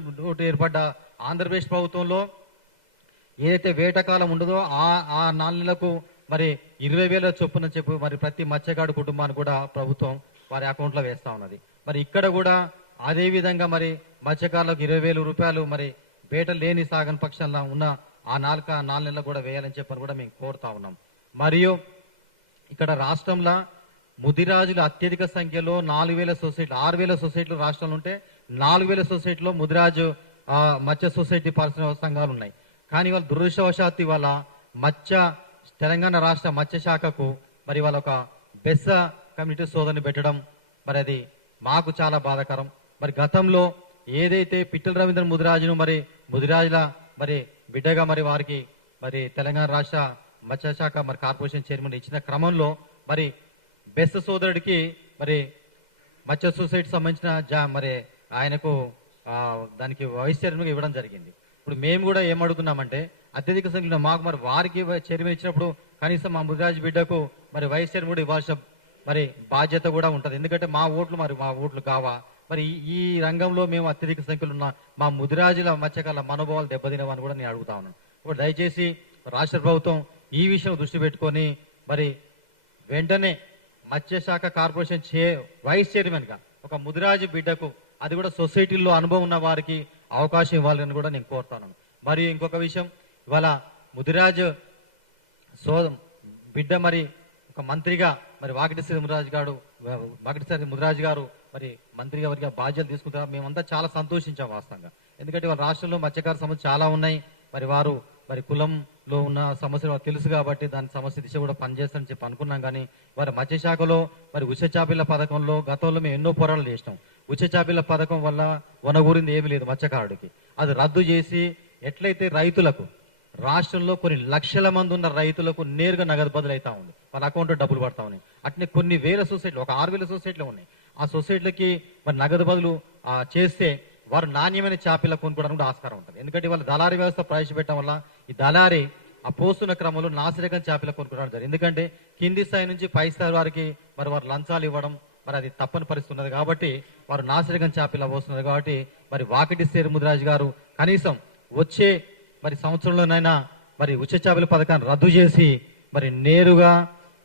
ఏర్పడ్డ ఆంధ్రప్రదేశ్ ప్రభుత్వంలో ఏదైతే వేటకాలం ఉండదో ఆ 4 నెలలకు మరి 20,000 చొప్పున చెప్పి మరి ప్రతి మత్స్యకారు కుటుంబాన్ని కూడా ప్రభుత్వం వారి అకౌంట్ లో వేస్తా ఉన్నది. మరి ఇక్కడ కూడా అదే విధంగా మరి మత్స్యకారులకు 20,000 రూపాయలు మరి వేట లేని సాగని పక్షంలో ఉన్న ఆ 4 నెలలు కూడా వేయాలని చెప్పని కూడా మేము కోరుతా ఉన్నాం. మరియు ఇక్కడ రాష్ట్రంలో ముదిరాజులు అత్యధిక సంఖ్యలో 4,000 సొసైటీలు 6,000 సొసైటీలు రాష్ట్రంలో ఉంటే 4,000 సొసైటీలో ముదిరాజు మత్స్య సొసైటీ పరిశ్రమ సంఘాలు ఉన్నాయి. కానీ వాళ్ళ దురదృష్టవశాత్తు ఇవాళ తెలంగాణ రాష్ట్ర మత్స్య శాఖకు మరి వాళ్ళ ఒక బెస్స కమ్యూనిటీ సోదరిని పెట్టడం మరి అది మాకు చాలా బాధాకరం. మరి గతంలో ఏదైతే పిట్టల రవీంద్ర ముదిరాజును మరి ముదిరాజుల మరి బిడ్డగా మరి వారికి మరి తెలంగాణ రాష్ట్ర మత్స్య శాఖ మరి కార్పొరేషన్ చైర్మన్ ఇచ్చిన క్రమంలో మరి బెస్స సోదరుడికి మరి మత్స్య సొసైటీ సంబంధించిన మరి ఆయనకు దానికి వైస్ చైర్మన్ ఇవ్వడం జరిగింది. ఇప్పుడు మేము కూడా ఏమడుగుతున్నామంటే అత్యధిక సంఖ్యలో మాకు మరి వారికి చైర్మన్ ఇచ్చినప్పుడు కనీసం మా ముదిరాజు బిడ్డకు మరి వైస్ చైర్మన్ కూడా ఇవ్వాల్సిన మరి బాధ్యత కూడా ఉంటది. ఎందుకంటే మా ఓట్లు కావా మరి ఈ రంగంలో మేము అత్యధిక సంఖ్యలో ఉన్న మా ముదిరాజుల మత్స్యకారుల మనోభావాలు దెబ్బతినవని కూడా నేను అడుగుతా ఉన్నాను. ఇప్పుడు దయచేసి రాష్ట్ర ప్రభుత్వం ఈ విషయం దృష్టి పెట్టుకొని మరి వెంటనే మత్స్యశాఖ కార్పొరేషన్ వైస్ చైర్మన్ గా ఒక ముదిరాజు బిడ్డకు, అది కూడా సొసైటీల్లో అనుభవం ఉన్న వారికి అవకాశం ఇవ్వాలని కూడా నేను కోరుతాను. మరియు ఇంకొక విషయం, ఇవాళ ముదిరాజు బిడ్డ మరి ఒక మంత్రిగా మరి వాకిటిశ్రీ ముదిరాజు గారు మరి మంత్రిగా వారికి బాధ్యతలు తీసుకుంటారు. మేమంతా చాలా సంతోషించాం వాస్తవంగా. ఎందుకంటే వాళ్ళ రాష్ట్రంలో మత్స్యకార సమస్యలు చాలా ఉన్నాయి. మరి వారు మరి కులంలో ఉన్న సమస్యలు తెలుసు కాబట్టి దాని సమస్య దిశ కూడా పనిచేస్తారని చెప్పి అనుకున్నాం. కానీ వారి మత్స్యశాఖలో మరి ఉచిత చేపల పథకంలో గతంలో మేము ఎన్నో పోరాటాలు చేసినాం. ఉచిత చేపల పథకం వల్ల వనగూరింది ఏమీ లేదు మత్స్యకారుడికి. అది రద్దు చేసి ఎట్లయితే రైతులకు రాష్ట్రంలో కొన్ని లక్షల మంది ఉన్న రైతులకు నేరుగా నగదు బదులు అవుతా ఉంది, వాళ్ళ అకౌంట్లో డబ్బులు పడతా ఉన్నాయి. అట్నే కొన్ని వేల సొసైటీలు, ఒక 6,000 సొసైటీలు ఉన్నాయి. ఆ సొసైటీలకి మరి నగదు బదులు చేస్తే వారు నాణ్యమైన చేపల కొనుక్కోవడానికి కూడా ఆస్కారం ఉంటుంది. ఎందుకంటే వాళ్ళ దళారీ వ్యవస్థ ప్రవేశపెట్టడం వల్ల ఈ దళారీ ఆ పోస్తున్న క్రమంలో నాసిరకం చేపల కొనుక్కోవడం జరిగింది. ఎందుకంటే కింది స్థాయి నుంచి పై స్థాయి వారికి మరి వారు లంచాలు ఇవ్వడం మరి అది తప్పని పరిస్థితి ఉన్నది. కాబట్టి వారు నాసిరకం చేపల పోస్తున్నారు. కాబట్టి మరి వాకిటిశ్రీ ముదిరాజు గారు కనీసం వచ్చే మరి సంవత్సరంలోనైనా మరి ఉచిత చేపల పథకాన్ని రద్దు చేసి మరి నేరుగా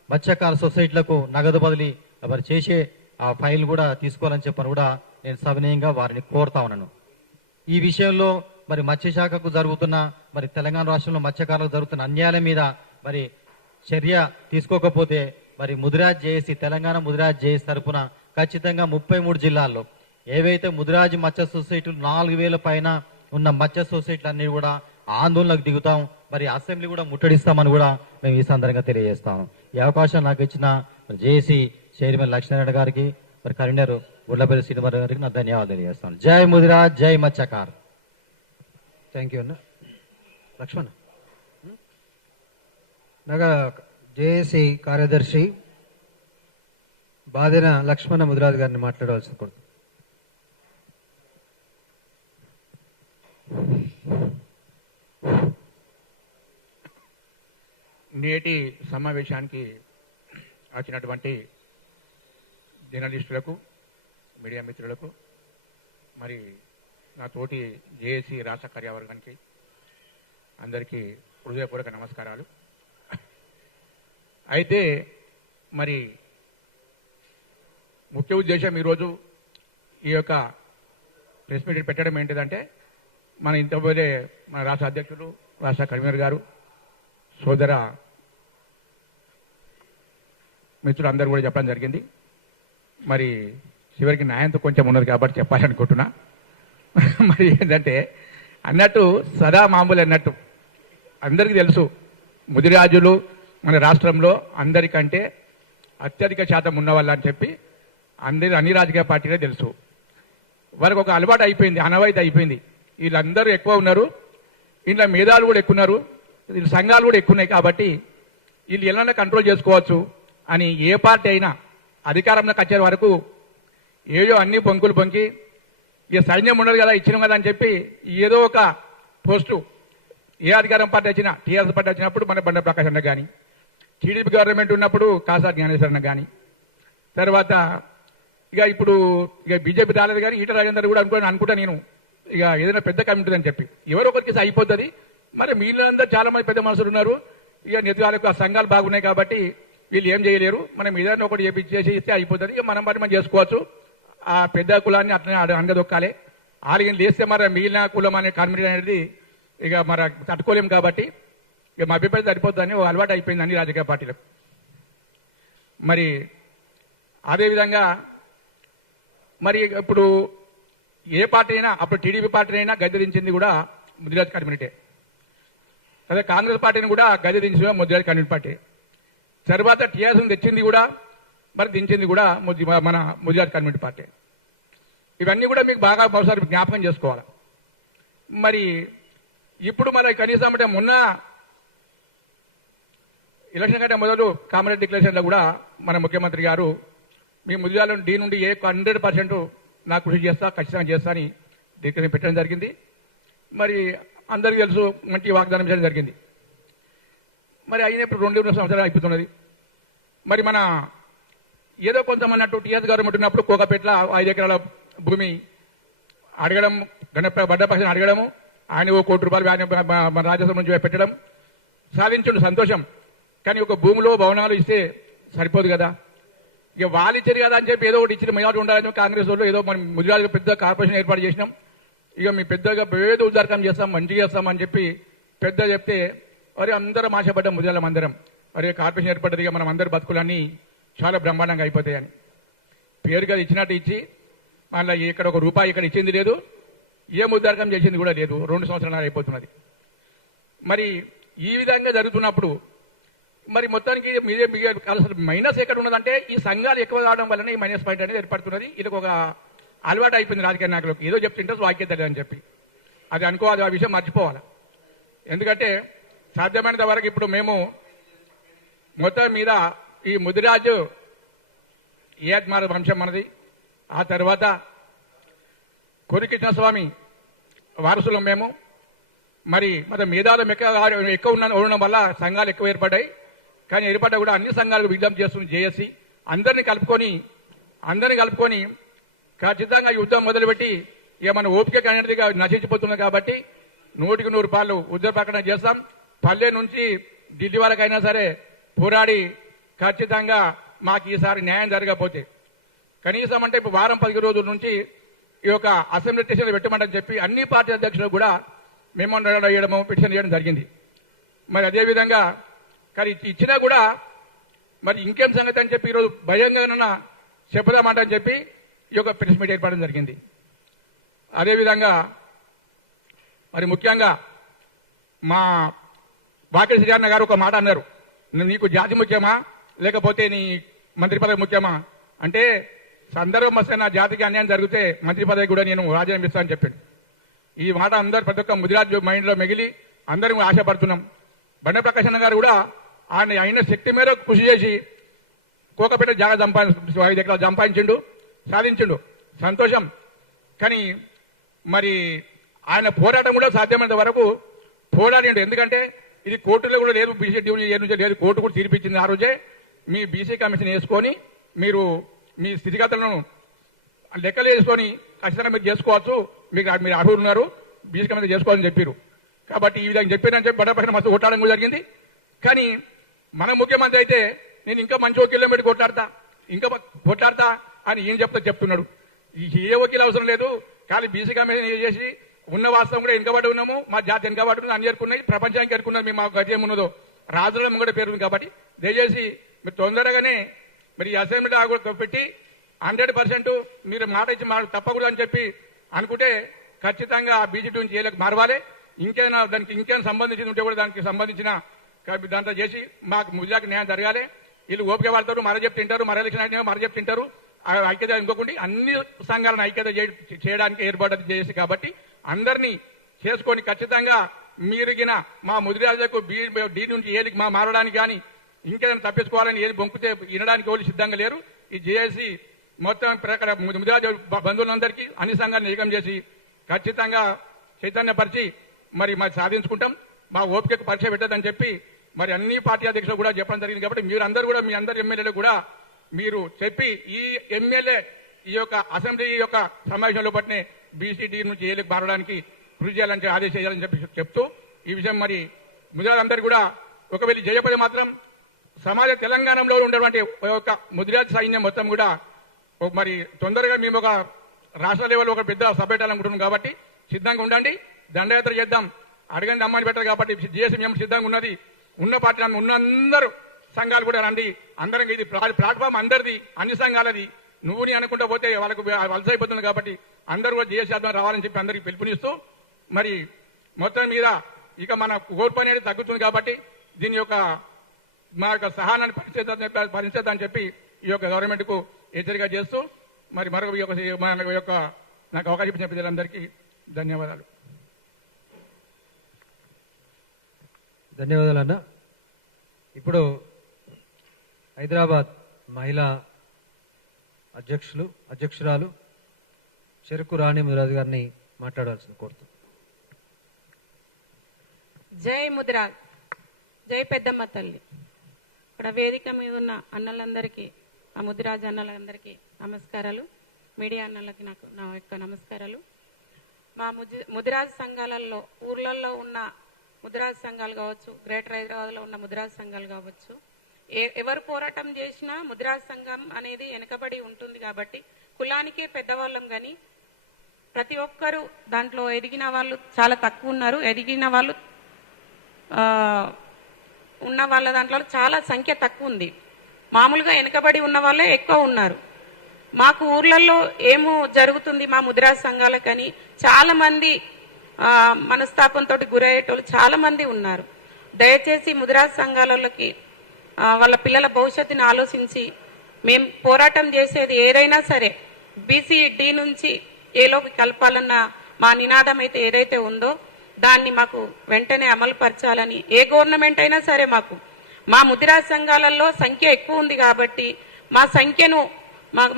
మత్స్యకార సొసైటీలకు నగదు బదిలీ మరి చేసే ఆ ఫైల్ కూడా తీసుకోవాలని చెప్పని కూడా నేను సవినయంగా వారిని కోరుతా ఉన్నాను. ఈ విషయంలో మరి మత్స్యశాఖకు జరుగుతున్న మరి తెలంగాణ రాష్ట్రంలో మత్స్యకారులకు జరుగుతున్న అన్యాయాల మీద మరి చర్య తీసుకోకపోతే మరి ముదిరాజ్ జేఏసీ తెలంగాణ ముదిరాజ్ జేఏసీ తరఫున ఖచ్చితంగా 33 జిల్లాల్లో ఏవైతే ముదిరాజ్ మత్స్య సొసైటీలు 4,000 పైన ఉన్న మత్స్య సొసైటీలు అన్ని కూడా ఆందోళనకు దిగుతాం. మరి అసెంబ్లీ కూడా ముట్టడిస్తామని కూడా మేము ఈ సందర్భంగా తెలియజేస్తాము. ఈ అవకాశం నాకు ఇచ్చిన జేఏసీ చైర్మన్ లక్ష్మీనారాయణ గారికి మరి కరీంనగర్ గుడ్లపల్లి శ్రీనివాస్ గారికి నా ధన్యవాదాలు తెలియజేస్తాను. జై ముదిరాజ్, జై మత్స్యకార్. థ్యాంక్ యూ అన్న. లక్ష్మణ్ నగ జేఏసీ కార్యదర్శి బాదెన లక్ష్మణ ముదిరాజు గారిని మాట్లాడవలసింది కోరుతున్నాను. నేటి సమావేశానికి వచ్చినటువంటి జర్నలిస్టులకు, మీడియా మిత్రులకు, మరి నా తోటి జేఏసీ రాష్ట్ర కార్యవర్గానికి అందరికీ హృదయపూర్వక నమస్కారాలు. అయితే మరి ముఖ్య ఉద్దేశం ఈరోజు ఈ యొక్క ప్రెస్ మీట్ పెట్టడం ఏంటిదంటే, మన ఇంతకుముందే మన రాష్ట్ర అధ్యక్షులు, రాష్ట్ర కన్వీనర్ గారు, సోదర మిత్రులు అందరూ కూడా చెప్పడం జరిగింది. మరి చివరికి న్యాయంతో కొంచెం ఉన్నది కాబట్టి చెప్పాలనుకుంటున్నా. మరి ఏంటంటే అన్నట్టు సదా మామూలు అన్నట్టు అందరికీ తెలుసు, ముదిరాజులు మన రాష్ట్రంలో అందరికంటే అత్యధిక శాతం ఉన్నవాళ్ళు అని చెప్పి అన్ని రాజకీయ పార్టీలే తెలుసు. వారికి ఒక అలవాటు అయిపోయింది, అనవాయితీ అయిపోయింది. వీళ్ళందరూ ఎక్కువ ఉన్నారు, ఇంట్లో మేధాలు కూడా ఎక్కువ ఉన్నారు, వీళ్ళ సంఘాలు కూడా ఎక్కువ ఉన్నాయి. కాబట్టి వీళ్ళు ఎలా కంట్రోల్ చేసుకోవచ్చు అని ఏ పార్టీ అయినా అధికారంలోకి వచ్చే వరకు ఏదో అన్ని బొంకులు బొంకి, ఇక సైన్యం ఉండదు కదా, ఇచ్చినాం కదా అని చెప్పి ఏదో ఒక పోస్టు ఏ అధికారం పార్టీ వచ్చినా, టీఆర్ఎస్ పార్టీ వచ్చినప్పుడు మన బండ ప్రకాష్ అన్న కానీ, టీడీపీ గవర్నమెంట్ ఉన్నప్పుడు కాసా జ్ఞానేశ్వరన్న కానీ, తర్వాత ఇప్పుడు బీజేపీ రాలేదు కానీ ఈట రాజేందర్ కూడా అనుకుంటా నేను ఇక ఏదైనా పెద్ద కమిటీ అని చెప్పి ఎవరో ఒకరికి అయిపోతుంది. మరి వీళ్ళందరూ చాలా మంది పెద్ద మనుషులు ఉన్నారు, ఇక నెతగాలకు ఆ సంఘాలు బాగున్నాయి కాబట్టి వీళ్ళు ఏం చేయలేరు, మనం ఏదైనా ఒకటి చేసి ఇస్తే అయిపోతుంది, ఇక మనం పని మనం చేసుకోవచ్చు. ఆ పెద్ద కులాన్ని అట్లనే అంగదొక్కాలి. ఆలయం లేస్తే మరి మిగిలిన కులం అనే కాన్ఫిడెన్స్ అనేది ఇక మరి తట్టుకోలేము. కాబట్టి ఇక మా అభిప్రాయం సరిపోతుందని ఓ అలవాటు అయిపోయింది అన్ని రాజకీయ పార్టీలకు. మరి అదేవిధంగా మరి ఇప్పుడు ఏ పార్టీ అయినా, అప్పుడు టీడీపీ పార్టీ అయినా గద్దెదించింది కూడా ముదిరాజ్ కమ్యూనిటీ, అదే కాంగ్రెస్ పార్టీని కూడా గద్దెదించింది కూడా ముదిరాజ్ కమ్యూనిటీ పార్టీ. తర్వాత టీఆర్ఎస్ తెచ్చింది కూడా మరి దించింది కూడా మన ముదిరాజ్ కమ్యూనిటీ పార్టీ. ఇవన్నీ కూడా మీకు బాగా ఒకసారి జ్ఞాపకం చేసుకోవాలి. మరి ఇప్పుడు మరి కనీసం అంటే మొన్న ఎలక్షన్ కంటే మొదలు కామరేజ్ డిక్లరేషన్లో కూడా మన ముఖ్యమంత్రి గారు మీ ముదిరాజు డీ నుండి 100% నా కృషి చేస్తా, ఖచ్చితంగా చేస్తా అని డిక్లరేషన్ పెట్టడం జరిగింది. మరి అందరికీ తెలుసు, మంచి వాగ్దానం చేయడం జరిగింది. మరి అయినప్పుడు 2 సంవత్సరాలు అయిపోతున్నది. మరి మన ఏదో కొంతమంది అన్నట్టు టీఆర్ఎస్ గవర్నమెంట్ ఉన్నప్పుడు కోకపేట్ల 5 ఎకరాల భూమి అడగడం, బండపక్షం అడగడము, ఆయన ఓ ₹1 కోటి ఆయన మన రాజ్యసభ నుంచి పెట్టడం సాధించండి సంతోషం. కానీ ఒక భూమిలో భవనాలు ఇస్తే సరిపోదు కదా, ఇక వాళ్ళు ఇచ్చారు కదా అని చెప్పి ఏదో ఒకటి ఇచ్చిన మెజార్టీ ఉండాలని కాంగ్రెస్ వాళ్ళు ఏదో మనం ముదిరాజు పెద్ద కార్పొరేషన్ ఏర్పాటు చేసినాం, ఇక మీ పెద్దగా పేద ఉద్దారకం చేస్తాం, మంచిగా చేస్తాం అని చెప్పి పెద్ద చెప్తే మరి అందరం ఆశపడ్డాం ముదిరాజులం అందరం. మరి కార్పొరేషన్ ఏర్పడ్డది, ఇక మనం అందరి బతుకులన్నీ చాలా బ్రహ్మాండంగా అయిపోతాయని పేరుగా ఇచ్చినట్టు ఇచ్చి మళ్ళీ ఇక్కడ ₹1 ఇక్కడ ఇచ్చింది లేదు, ఏ ఉద్దారకం చేసింది కూడా లేదు. 2 సంవత్సరాలు అయిపోతున్నది. మరి ఈ విధంగా జరుగుతున్నప్పుడు మరి మొత్తానికి మీదే అసలు మైనస్ ఎక్కడ ఉన్నదంటే ఈ సంఘాలు ఎక్కువ కావడం వల్లనే ఈ మైనస్ పాయింట్ అనేది ఏర్పడుతున్నది. ఇది ఒక అలవాటు అయిపోయింది రాజకీయ నాయకులకు, ఏదో చెప్తుంటే వాక్యం తెలియదని చెప్పి అది అనుకోవాలి, ఆ విషయం మర్చిపోవాలి. ఎందుకంటే సాధ్యమైనంత వరకు ఇప్పుడు మేము మొత్తం మీద ఈ ముదిరాజు ఏఆత్మార వంశం మనది, ఆ తర్వాత కొరికృష్ణ స్వామి వారసులం మేము. మరి మన మేధావులు ఎక్కువ ఉండడం వల్ల సంఘాలు ఎక్కువ ఏర్పడ్డాయి. కానీ ఏర్పడ్డా కూడా అన్ని సంఘాలకు విజ్ఞప్తి చేస్తుంది జేఏసీ, అందరినీ కలుపుకొని ఖచ్చితంగా యుద్ధం మొదలుపెట్టి ఇక మన ఓపిక అనేది నశించిపోతుంది. కాబట్టి 100% ఉద్యోగ ప్రకటన చేస్తాం. పల్లె నుంచి ఢిల్లీ వరకైనా సరే పోరాడి ఖచ్చితంగా మాకు ఈసారి న్యాయం జరగకపోతే కనీసం అంటే ఇప్పుడు వారం 10 రోజుల నుంచి ఈ యొక్క అసెంబ్లీ స్టేషన్లు పెట్టమంటని చెప్పి అన్ని పార్టీ అధ్యక్షులు కూడా మెమోరాండం వేయడము, పిటిషన్ చేయడం జరిగింది. మరి అదేవిధంగా కానీ ఇచ్చినా కూడా మరి ఇంకేం సంగతి అని చెప్పి ఈరోజు భయంగా చెప్పదామంటని చెప్పి ఈ యొక్క ప్రెస్ మీట్ ఏర్పడడం జరిగింది. అదేవిధంగా మరి ముఖ్యంగా మా వాకిలి శ్రీరాన్న గారు ఒక మాట అన్నారు, నీకు జాతి ముఖ్యమా లేకపోతే నీ మంత్రి పదవి ముఖ్యమా అంటే, సందర్భం వస్తే నా జాతికి అన్యాయం జరిగితే మంత్రి పదవి కూడా నేను రాజీనామా ఇస్తానని చెప్పాడు. ఈ మాట అందరు ప్రతి ఒక్క ముదిరాజు మైండ్ లో మిగిలి అందరం ఆశపడుతున్నాం. బండ ప్రకాశన్న గారు కూడా ఆయన శక్తి మేరకు కృషి చేసి కోకపేట జాగా 5 ఎకరాలు సంపాదించిండు, సాధించిండు, సంతోషం. కానీ మరి ఆయన పోరాటం కూడా సాధ్యమైనంత వరకు పోరాడిండు. ఎందుకంటే ఇది కోర్టులో కూడా లేదు, బీసీ డివిజన్ నుంచి లేదు, కోర్టు కూడా తీర్పిచ్చింది. ఆ రోజే మీ బీసీ కమిషన్ వేసుకొని మీరు మీ స్థితిగతులను లెక్కలు వేసుకొని ఖచ్చితంగా మీరు చేసుకోవచ్చు, మీరు అర్హులు ఉన్నారు, బీసీ కమిషన్ చేసుకోవాలని చెప్పారు. కాబట్టి ఈ విధంగా చెప్పారని చెప్పి బడా ప్రశ్న మస్తు కొట్టాడడం కూడా జరిగింది. కానీ మన ముఖ్యమంత్రి అయితే నేను ఇంకా మంచి వకీల్లో పెట్టి కొట్లాడతా అని ఏం చెప్తున్నాడు. ఏ వకీలు అవసరం లేదు, కానీ బీసీ కమిషన్ చేసి ఉన్న వాస్తవం కూడా వెనుకబడి ఉన్నాము, మా జాతి వెనుకబడి ఉంది, అన్ని ఎరుకున్నాయి, ప్రపంచానికి ఎరుకున్నది. మేము మాకు గతి ఏమున్నదో రాజుల కూడా పేరు ఉంది. కాబట్టి దయచేసి మీరు తొందరగానే మరి అసెంబ్లీ పెట్టి 100% మీరు మాట ఇచ్చి మాట తప్పకూడదు అని చెప్పి అనుకుంటే ఖచ్చితంగా బీసీ నుంచి ఏలకు మారవాలి. ఇంకేమైనా సంబంధించి ఉంటే కూడా దానికి సంబంధించిన దాంతో చేసి మాకు ముద్రాకి న్యాయం జరగాలి. వీళ్ళు ఓపిక పడతారు, మర చెప్తే తింటారు, మర ఎలక్షన్ మర చెప్తే తింటారు. ఐక్యత ఇంకొకటి అన్ని సంఘాలను ఐక్యత చేయడానికి ఏర్పాటు చేసి కాబట్టి అందరినీ చేసుకొని ఖచ్చితంగా మీరుగిన మా ముదిరాజులకు డీ నుంచి ఏది మారడానికి కానీ ఇంకేదైనా తప్పించుకోవాలని ఏది బొంకుతే వినడానికి వాళ్ళు సిద్ధంగా లేరు. ఈ జేఏసీ మొత్తం ప్రకారం ముదిరాజు బంధువులందరికీ అన్ని సంఘాలను ఏకం చేసి ఖచ్చితంగా చైతన్యపరిచి మరి సాధించుకుంటాం. మా ఓపికకు పరీక్ష పెట్టదని చెప్పి మరి అన్ని పార్టీ అధ్యక్షులు కూడా చెప్పడం జరిగింది. కాబట్టి మీరు అందరూ కూడా మీ అందరు ఎమ్మెల్యేలు కూడా మీరు చెప్పి ఈ ఎమ్మెల్యే ఈ యొక్క అసెంబ్లీ యొక్క సమావేశంలో పట్టినే బీసీడీ నుంచి ఏలకు మారడానికి కృషి చేయాలని ఆదేశం చేయాలని చెప్పి చెప్తూ ఈ విషయం మరి ముదిరాజులందరూ కూడా ఒకవేళ జయపడి మాత్రం సమాజ తెలంగాణలో ఉండేటువంటి ఒక ముదిరాజు సైన్యం మొత్తం కూడా మరి తొందరగా మేము ఒక రాష్ట్ర లెవెల్ ఒక పెద్ద సభ పెట్టాలనుకుంటున్నాం. కాబట్టి సిద్ధంగా ఉండండి, దండయాత్ర చేద్దాం, అడగండి అమ్మాయిని పెట్టారు. కాబట్టి జేఏసీ మేము సిద్ధంగా ఉన్నది, ఉన్న పార్టీ ఉన్న అందరూ సంఘాలు కూడా రండి, అందరం ఇది ప్లాట్ఫామ్ అందరిది, అన్ని సంఘాలది. నువ్వు నీ అనుకుంటా పోతే వాళ్ళకు వలసైపోతుంది. కాబట్టి అందరూ కూడా జేఏసీ రావాలని చెప్పి అందరికీ పిలుపునిస్తూ మరి మొత్తం మీద ఇక మన ఓర్పు అనేది తగ్గుతుంది. కాబట్టి దీని యొక్క మా యొక్క సహనాన్ని పరిచేద్దని చెప్పి ఈ యొక్క గవర్నమెంట్ కు హెచ్చరిక చేస్తూ మరి మరొక యొక్క నాకు అవకాశం ఇచ్చిన ప్రజలందరికీ ధన్యవాదాలు. ధన్యవాదాలు అన్న. ఇప్పుడు హైదరాబాద్ మహిళా అధ్యక్షురాలు చెరుకు రాణి ముదిరాజు గారిని మాట్లాడాల్సింది కోరుతుంది. జై ముదిరాజ్, జై పెద్దమ్మ తల్లి. ఇక్కడ వేదిక మీద ఉన్న అన్నలందరికీ, ఆ ముదిరాజ్ అన్నలందరికీ నమస్కారాలు. మీడియా అన్నలకి నా యొక్క నమస్కారాలు. మా ముదిరాజ్ సంఘాలలో ఊర్లలో ఉన్న ముదిరాజ్ సంఘాలు కావచ్చు, గ్రేటర్ హైదరాబాద్లో ఉన్న ముదిరాజ్ సంఘాలు కావచ్చు, ఎవరు పోరాటం చేసినా ముదిరాజ్ సంఘం అనేది వెనకబడి ఉంటుంది. కాబట్టి కులానికే పెద్దవాళ్ళం కానీ ప్రతి ఒక్కరూ దాంట్లో ఎదిగిన వాళ్ళు చాలా తక్కువ ఉన్నారు. ఎదిగిన వాళ్ళు ఉన్న వాళ్ళ దాంట్లో చాలా సంఖ్య తక్కువ ఉంది. మామూలుగా వెనకబడి ఉన్న వాళ్ళే ఎక్కువ ఉన్నారు. మాకు ఊర్లలో ఏమో జరుగుతుంది మా ముదిరాజ్ సంఘాలకని చాలా మంది మనస్తాపంతో గురయ్యేటోళ్ళు చాలా మంది ఉన్నారు. దయచేసి ముదిరాజ్ సంఘాలకి వాళ్ళ పిల్లల భవిష్యత్తుని ఆలోచించి మేము పోరాటం చేసేది ఏదైనా సరే బీసీడీ నుంచి ఏలోకి కలపాలన్న మా నినాదం అయితే ఏదైతే ఉందో దాన్ని మాకు వెంటనే అమలు పరచాలని, ఏ గవర్నమెంట్ అయినా సరే మాకు మా ముదిరాజ్ సంఘాలలో సంఖ్య ఎక్కువ ఉంది కాబట్టి మా సంఖ్యను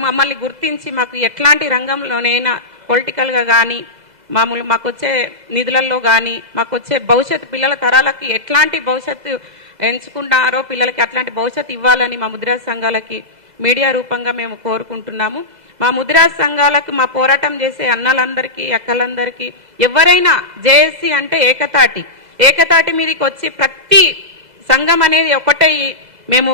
మమ్మల్ని గుర్తించి మాకు ఎట్లాంటి రంగంలోనైనా పొలిటికల్గా కానీ మాకు వచ్చే నిధులలో కానీ మాకు వచ్చే భవిష్యత్తు పిల్లల తరాలకి ఎట్లాంటి భవిష్యత్తు ఎంచుకుంటారో పిల్లలకి అట్లాంటి భవిష్యత్తు ఇవ్వాలని మా ముదిరాజ్ సంఘాలకి మీడియా రూపంగా మేము కోరుకుంటున్నాము. మా ముదిరాజ్ సంఘాలకు మా పోరాటం చేసే అన్నలందరికీ అక్కలందరికీ ఎవరైనా జేఏసీ అంటే ఏకతాటి మీదకి వచ్చి ప్రతి సంఘం అనేది ఒకటే మేము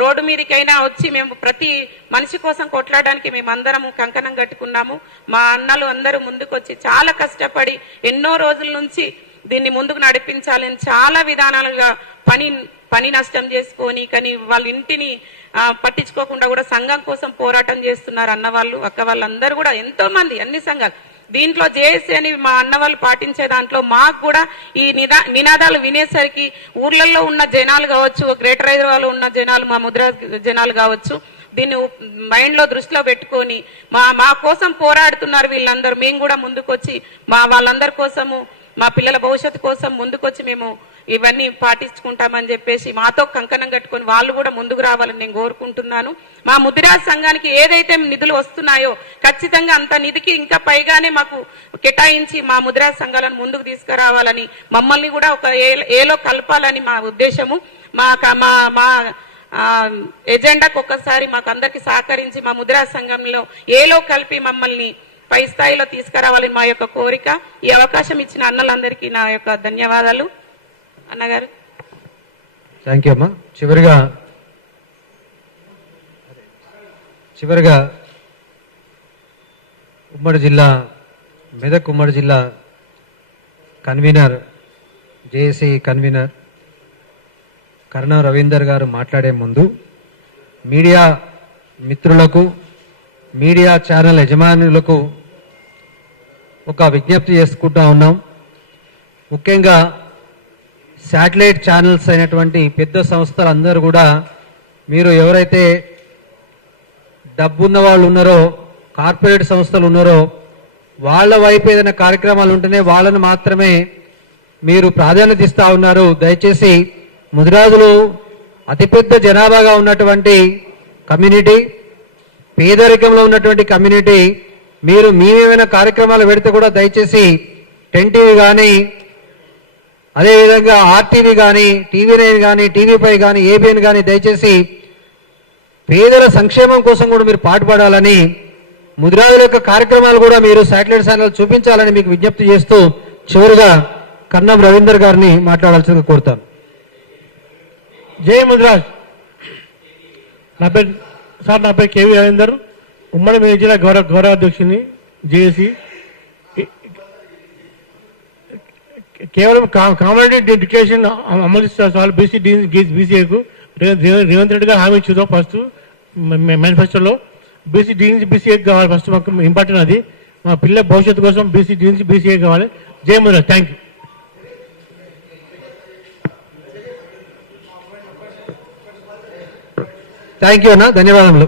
రోడ్డు మీదకైనా వచ్చి మేము ప్రతి మనిషి కోసం కొట్లాడడానికి మేమందరము కంకణం కట్టుకున్నాము. మా అన్నలు అందరూ ముందుకు వచ్చి చాలా కష్టపడి ఎన్నో రోజుల నుంచి దీన్ని ముందుకు నడిపించాలని చాలా విధానాలుగా పని నష్టం చేసుకొని కానీ వాళ్ళ ఇంటిని పట్టించుకోకుండా కూడా సంఘం కోసం పోరాటం చేస్తున్నారు అన్నవాళ్ళు అక్క వాళ్ళందరూ కూడా ఎంతో మంది అన్ని సంఘాలు. దీంట్లో జేఏసీ అని మా అన్న వాళ్ళు పాటించే దాంట్లో మాకు కూడా ఈ నినాదాలు వినేసరికి ఊర్లలో ఉన్న జనాలు కావచ్చు, గ్రేటర్ హైదరాబాద్లో ఉన్న జనాలు, మా ముదిరాజ్ జనాలు కావచ్చు, దీన్ని మైండ్ లో దృష్టిలో పెట్టుకొని మా కోసం పోరాడుతున్నారు వీళ్ళందరూ. మేము కూడా ముందుకొచ్చి వాళ్ళందరి కోసము మా పిల్లల భవిష్యత్తు కోసం ముందుకొచ్చి మేము ఇవన్నీ పాటించుకుంటామని చెప్పేసి మాతో కంకణం కట్టుకొని వాళ్ళు కూడా ముందుకు రావాలని నేను కోరుకుంటున్నాను. మా ముదిరాజ్ సంఘానికి ఏదైతే నిధులు వస్తున్నాయో ఖచ్చితంగా అంత నిధికి ఇంకా పైగానే మాకు కేటాయించి మా ముదిరాజ్ సంఘాలను ముందుకు తీసుకురావాలని, మమ్మల్ని కూడా ఒక ఏలో కలపాలని మా ఉద్దేశము. మా ఎజెండాకు ఒక్కసారి మాకు అందరికి సహకరించి మా ముదిరాజ్ సంఘంలో ఏలో కలిపి మమ్మల్ని పై స్థాయిలో తీసుకురావాలని మా యొక్క కోరిక. ఈ అవకాశం ఇచ్చిన అన్నలందరికీ నా యొక్క ధన్యవాదాలు. అన్నగారు థ్యాంక్ యూ అమ్మా. చివరిగా ఉమ్మడి జిల్లా మెదక్ ఉమ్మడి జిల్లా కన్వీనర్ జేఏసీ కన్వీనర్ కరణం రవీందర్ గారు మాట్లాడే ముందు మీడియా మిత్రులకు, మీడియా ఛానల్ యజమానులకు ఒక విజ్ఞప్తి చేసుకుంటా ఉన్నాం. ముఖ్యంగా శాటిలైట్ ఛానల్స్ అయినటువంటి పెద్ద సంస్థలు అందరూ కూడా మీరు ఎవరైతే డబ్బున్న వాళ్ళు ఉన్నారో, కార్పొరేట్ సంస్థలు ఉన్నారో వాళ్ళ వైపు ఏదైనా కార్యక్రమాలు ఉంటేనే వాళ్ళను మాత్రమే మీరు ప్రాధాన్యత ఇస్తా ఉన్నారు. దయచేసి ముదిరాజులు అతిపెద్ద జనాభాగా ఉన్నటువంటి కమ్యూనిటీ, పేదరికంలో ఉన్నటువంటి కమ్యూనిటీ, మీరు మేమేమైనా కార్యక్రమాలు పెడితే కూడా దయచేసి 10 టీవీ కానీ, అదేవిధంగా ఆర్టీవీ కానీ, TV9 కానీ, TV5 కానీ, ABN కానీ దయచేసి పేదల సంక్షేమం కోసం కూడా మీరు పాటుపడాలని, ముదిరాజుల యొక్క కార్యక్రమాలు కూడా మీరు శాటిలైట్ ఛానల్ చూపించాలని మీకు విజ్ఞప్తి చేస్తూ చివరిగా కన్నం రవీందర్ గారిని మాట్లాడాల్సిందిగా కోరుతాను. జై ముదిరాజ్. నా పేరు కేవీ రవీందర్, ఉమ్మడి మెదక్ జిల్లా గౌరవాధ్యక్షుని జేఏసీ. కేవలం కామన్ ఎడ్యుకేషన్ అమలు చేస్తారు బీసీఏకు రేవంత్ రెడ్డి గారు హామీ ఇచ్చారు. ఫస్ట్ మేనిఫెస్టోలో బీసీ డీ నుంచి బీసీఏకి కావాలి. ఫస్ట్ మాకు ఇంపార్టెంట్ అది. మా పిల్లల భవిష్యత్తు కోసం బీసీ డీ నుంచి బీసీఏ కావాలి. జై Mudiraj. Thank you. Thank you అన్న, ధన్యవాదములు.